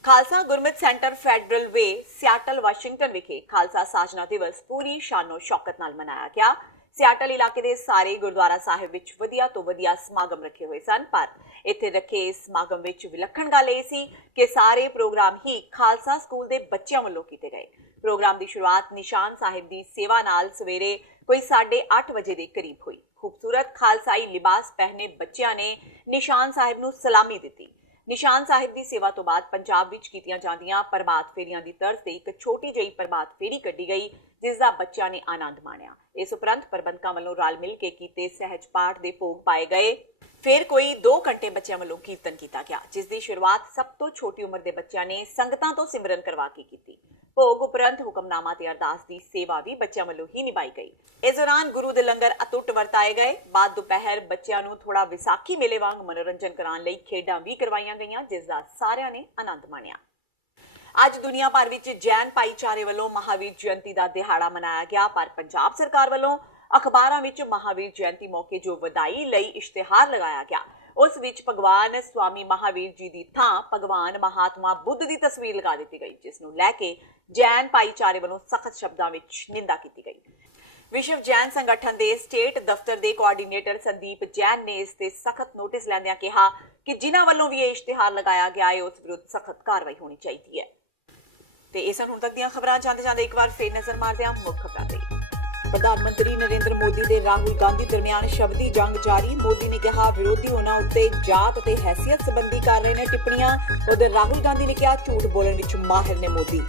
ਖਾਲਸਾ ਗੁਰਮਤਿ ਸੈਂਟਰ ਫੈਡਰਲ ਵੇ, ਸਿਆਟਲ, ਵਾਸ਼ਿੰਗਟਨ ਵਿਖੇ ਖਾਲਸਾ ਸਾਜਨਾ ਦਿਵਸ ਪੂਰੀ ਸ਼ਾਨੋ ਸ਼ੌਕਤ ਨਾਲ ਮਨਾਇਆ ਗਿਆ। ਸਿਆਟਲ ਇਲਾਕੇ ਦੇ ਸਾਰੇ ਗੁਰਦੁਆਰਾ ਸਾਹਿਬ ਵਿੱਚ ਵਧੀਆ ਤੋਂ ਵਧੀਆ ਸਮਾਗਮ ਰੱਖੇ ਹੋਏ ਸਨ, ਪਰ ਇੱਥੇ ਰੱਖੇ ਇਸ ਸਮਾਗਮ ਵਿੱਚ ਵਿਲੱਖਣ ਗੱਲ ਇਹ ਸੀ ਕਿ ਸਾਰੇ ਪ੍ਰੋਗਰਾਮ ਹੀ ਖਾਲਸਾ ਸਕੂਲ ਦੇ ਬੱਚਿਆਂ ਵੱਲੋਂ ਕੀਤੇ ਗਏ। ਪ੍ਰੋਗਰਾਮ ਦੀ ਸ਼ੁਰੂਆਤ ਨਿਸ਼ਾਨ ਸਾਹਿਬ ਦੀ ਸੇਵਾ ਨਾਲ ਸਵੇਰੇ ਕੋਈ 8:30 ਵਜੇ ਦੇ ਕਰੀਬ ਹੋਈ। ਖੂਬਸੂਰਤ ਖਾਲਸਾਈ ਲਿਬਾਸ ਪਹਿਨੇ ਬੱਚਿਆਂ ਨੇ ਨਿਸ਼ਾਨ ਸਾਹਿਬ ਨੂੰ ਸਲਾਮੀ ਦਿੱਤੀ। ਨਿਸ਼ਾਨ ਸਾਹਿਬ ਦੀ ਸੇਵਾ ਤੋਂ ਬਾਅਦ ਪੰਜਾਬ ਵਿੱਚ ਕੀਤੀਆਂ ਜਾਂਦੀਆਂ ਪ੍ਰਭਾਤ ਫੇਰੀਆਂ ਦੀ ਤਰਜ਼ ਤੇ ਇੱਕ ਛੋਟੀ ਜਿਹੀ ਪ੍ਰਭਾਤ ਫੇਰੀ ਕੱਢੀ ਗਈ, ਜਿਸ ਦਾ ਬੱਚਿਆਂ ਨੇ ਆਨੰਦ ਮਾਣਿਆ। ਇਸ ਉਪਰੰਤ ਪ੍ਰਬੰਧਕਾਂ ਵੱਲੋਂ ਰਲ ਮਿਲ ਕੇ ਕੀਤੇ ਸਹਿਜ ਪਾਠ ਦੇ ਭੋਗ ਪਾਏ ਗਏ। ਫਿਰ ਕੋਈ 2 ਘੰਟੇ ਬੱਚਿਆਂ ਵੱਲੋਂ ਕੀਰਤਨ ਕੀਤਾ ਗਿਆ, ਜਿਸ ਦੀ ਸ਼ੁਰੂਆਤ ਸਭ ਤੋਂ ਛੋਟੀ ਉਮਰ ਦੇ ਬੱਚਿਆਂ ਨੇ ਸੰਗਤਾਂ ਤੋਂ ਸਿਮਰਨ ਕਰਵਾ ਕੇ ਕੀਤੀ। ਭੋਗ ਉਪਰੰਤ ਹੁਕਮਨਾਮਾ ਤੇ ਅਰਦਾਸ ਦੀ ਸੇਵਾ ਵੀ ਬੱਚਿਆਂ ਵੱਲੋਂ ਹੀ ਨਿਭਾਈ ਗਈ। ਇਸ ਦੌਰਾਨ ਗੁਰੂ ਦੇ ਲੰਗਰ ਅਤੁੱਟ ਵਰਤਾਏ ਗਏ। ਬਾਅਦ ਦੁਪਹਿਰ ਬੱਚਿਆਂ ਨੂੰ ਥੋੜਾ ਵਿਸਾਖੀ ਮੇਲੇ ਵਾਂਗ ਮਨੋਰੰਜਨ ਕਰਾਉਣ ਲਈ ਖੇਡਾਂ ਵੀ ਕਰਵਾਈਆਂ ਗਈਆਂ, ਜਿਸ ਦਾ ਸਾਰਿਆਂ ਨੇ ਆਨੰਦ ਮਾਣਿਆ। ਅੱਜ ਦੁਨੀਆ ਭਰ ਵਿੱਚ ਜੈਨ ਭਾਈਚਾਰੇ ਵੱਲੋਂ ਮਹਾਵੀਰ ਜਯੰਤੀ ਦਾ ਦਿਹਾੜਾ ਮਨਾਇਆ ਗਿਆ, ਪਰ ਪੰਜਾਬ ਸਰਕਾਰ ਵੱਲੋਂ ਅਖਬਾਰਾਂ ਵਿੱਚ ਮਹਾਵੀਰ ਜਯੰਤੀ ਮੌਕੇ ਜੋ ਵਧਾਈ ਲਈ ਇਸ਼ਤਿਹਾਰ ਲਗਾਇਆ ਗਿਆ, ਉਸ ਵਿੱਚ ਭਗਵਾਨ ਸਵਾਮੀ ਮਹਾਵੀਰ ਜੀ ਦੀ ਥਾਂ ਭਗਵਾਨ ਮਹਾਤਮਾ ਬੁੱਧ ਦੀ ਤਸਵੀਰ ਲਗਾ ਦਿੱਤੀ ਗਈ, ਜਿਸ ਨੂੰ ਲੈ ਕੇ ਜੈਨ ਭਾਈਚਾਰੇ ਵੱਲੋਂ ਸਖਤ ਸ਼ਬਦਾਂ ਵਿੱਚ ਨਿੰਦਾ ਕੀਤੀ ਗਈ। ਵਿਸ਼ਵ ਜੈਨ ਸੰਗਠਨ ਦੇ ਸਟੇਟ ਦਫ਼ਤਰ ਦੇ ਕੋਆਰਡੀਨੇਟਰ ਸੰਦੀਪ ਜੈਨ ਨੇ ਇਸ ਤੇ ਸਖਤ ਨੋਟਿਸ ਲੈਂਦਿਆਂ ਕਿਹਾ ਕਿ ਜਿਨ੍ਹਾਂ ਵੱਲੋਂ ਵੀ ਇਹ ਇਸ਼ਤਿਹਾਰ ਲਗਾਇਆ ਗਿਆ ਹੈ, ਉਸ ਵਿਰੁੱਧ ਸਖਤ ਕਾਰਵਾਈ ਹੋਣੀ ਚਾਹੀਦੀ ਹੈ। ਤੇ ਇਹ ਸਨ ਹੁਣ ਤੱਕ ਦੀਆਂ ਖਬਰਾਂ। ਜਾਂਦੇ ਇੱਕ ਵਾਰ ਫੇਰ ਨਜ਼ਰ ਮਾਰਦੇ ਹਾਂ ਮੁੱਖ ਖਬਰਾਂ ਤੇ। ਪ੍ਰਧਾਨ ਮੰਤਰੀ ਨਰਿੰਦਰ ਮੋਦੀ ਦੇ ਰਾਹੁਲ ਗਾਂਧੀ ਦਰਮਿਆਨ ਸ਼ਬਦੀ ਜੰਗ ਜਾਰੀ। ਮੋਦੀ ਨੇ ਕਿਹਾ ਵਿਰੋਧੀ ਉਹਨਾਂ ਉੱਤੇ ਜਾਤ ਤੇ ਹੈਸੀਅਤ ਸੰਬੰਧੀ ਕਰ ਰਹੇ ਨੇ ਟਿੱਪਣੀਆਂ। ਉਧਰ ਰਾਹੁਲ ਗਾਂਧੀ ਨੇ ਕਿਹਾ ਝੂਠ ਬੋਲਣ ਵਿੱਚ ਮਾਹਿਰ ਨੇ ਮੋਦੀ।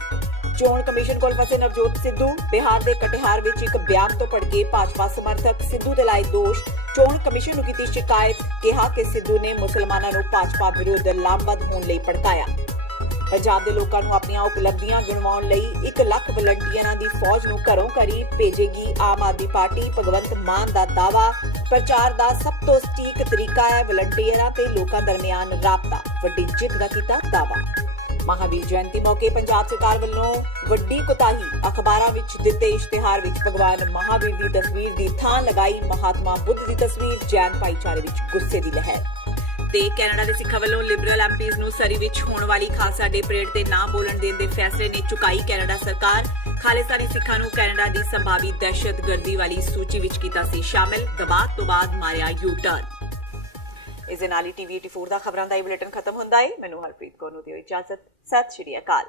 ਚੋਣ ਕਮਿਸ਼ਨ ਕੋਲ ਫਸੇ ਨਵਜੋਤ ਸਿੱਧੂ। ਬਿਹਾਰ ਦੇ ਕਟਿਹਾਰ ਵਿੱਚ ਇੱਕ ਬਿਆਨ ਤੋਂ ਭੜਕੇ ਭਾਜਪਾ ਸਮਰਥਕ ਸਿੱਧੂ ਦੇ ਲਾਏ ਦੋਸ਼। ਚੋਣ ਕਮਿਸ਼ਨ ਨੂੰ ਕੀਤੀ ਸ਼ਿਕਾਇਤ, ਕਿਹਾ ਕਿ ਸਿੱਧੂ ਨੇ ਮੁਸਲਮਾਨਾਂ ਨੂੰ ਭਾਜਪਾ ਵਿਰੁੱਧ ਲਾਮਬੰਦ ਹੋਣ ਲਈ ਭੜਕਾਇਆ। ਪੰਜਾਬ ਦੇ ਲੋਕਾਂ ਨੂੰ ਆਪਣੀਆਂ ਉਪਲਬਧੀਆਂ ਗਿਣਵਾਉਣ ਲਈ 1 ਲੱਖ ਵਲੰਟੀਅਰਾਂ ਦੀ ਫੌਜ ਨੂੰ ਘਰੋਂ ਘਰੀ ਭੇਜੇਗੀ ਆਮ ਆਦਮੀ ਪਾਰਟੀ। ਭਗਵੰਤ ਮਾਨ ਦਾ ਦਾਅਵਾ। ਪ੍ਰਚਾਰ ਦਾ ਸਭ ਤੋਂ ਸਟੀਕ ਤਰੀਕਾ ਹੈ ਵਲੰਟੀਅਰਾਂ ਤੇ ਲੋਕਾਂ ਦਰਮਿਆਨ ਰਾਬਤਾ। ਵੱਡੀ ਜਿੱਤ ਦਾ ਕੀਤਾ ਦਾਅਵਾ। ਮਹਾਵੀਰ ਜਯੰਤੀ ਮੌਕੇ ਪੰਜਾਬ ਸਰਕਾਰ ਵੱਲੋਂ ਵੱਡੀ ਕੋਤਾਹੀ। ਅਖਬਾਰਾਂ ਵਿੱਚ ਦਿੱਤੇ ਇਸ਼ਤਿਹਾਰ ਵਿੱਚ ਭਗਵਾਨ ਮਹਾਵੀਰ ਦੀ ਤਸਵੀਰ ਦੀ ਥਾਂ ਲਗਾਈ ਮਹਾਤਮਾ ਬੁੱਧ ਦੀ ਤਸਵੀਰ। ਜੈਨ ਭਾਈਚਾਰੇ ਵਿੱਚ ਗੁੱਸੇ ਦੀ ਲਹਿਰ। ਤੇ ਕੈਨੇਡਾ ਦੇ ਸਿੱਖਾਂ ਵੱਲੋਂ ਲਿਬਰਲ ਐਮਪੀਜ਼ ਨੂੰ ਸਰੀ ਵਿੱਚ ਹੋਣ ਵਾਲੀ ਖਾਲਸਾ ਡੇ ਪਰੇਡ ਤੇ ਨਾ ਬੋਲਣ ਦੇਣ ਦੇ ਫੈਸਲੇ ਨੇ ਚੁਕਾਈ ਕੈਨੇਡਾ ਸਰਕਾਰ। ਖਾਲਿਸਤਾਨੀ ਸਿੱਖਾਂ ਨੂੰ ਕੈਨੇਡਾ ਦੀ ਸੰਭਾਵੀ ਦਹਿਸ਼ਤਗਰਦੀ ਵਾਲੀ ਸੂਚੀ ਵਿੱਚ ਕੀਤਾ ਸੀ ਸ਼ਾਮਿਲ। ਦਬਾਅ ਤੋਂ ਬਾਅਦ ਮਾਰਿਆ ਯੂ ਟਰਨ। ਇਸ ਦੇ ਨਾਲ ਹੀ TV 84 ਦਾ ਖਬਰਾਂ ਦਾ ਇਹ ਬੁਲੇਟਿਨ ਖਤਮ ਹੁੰਦਾ ਹੈ। ਮੈਨੂੰ ਹਰਪ੍ਰੀਤ ਕੌਰ ਨੂੰ ਦਿਓ ਇਜਾਜ਼ਤ। ਸਤਿ ਸ਼੍ਰੀ ਅਕਾਲ।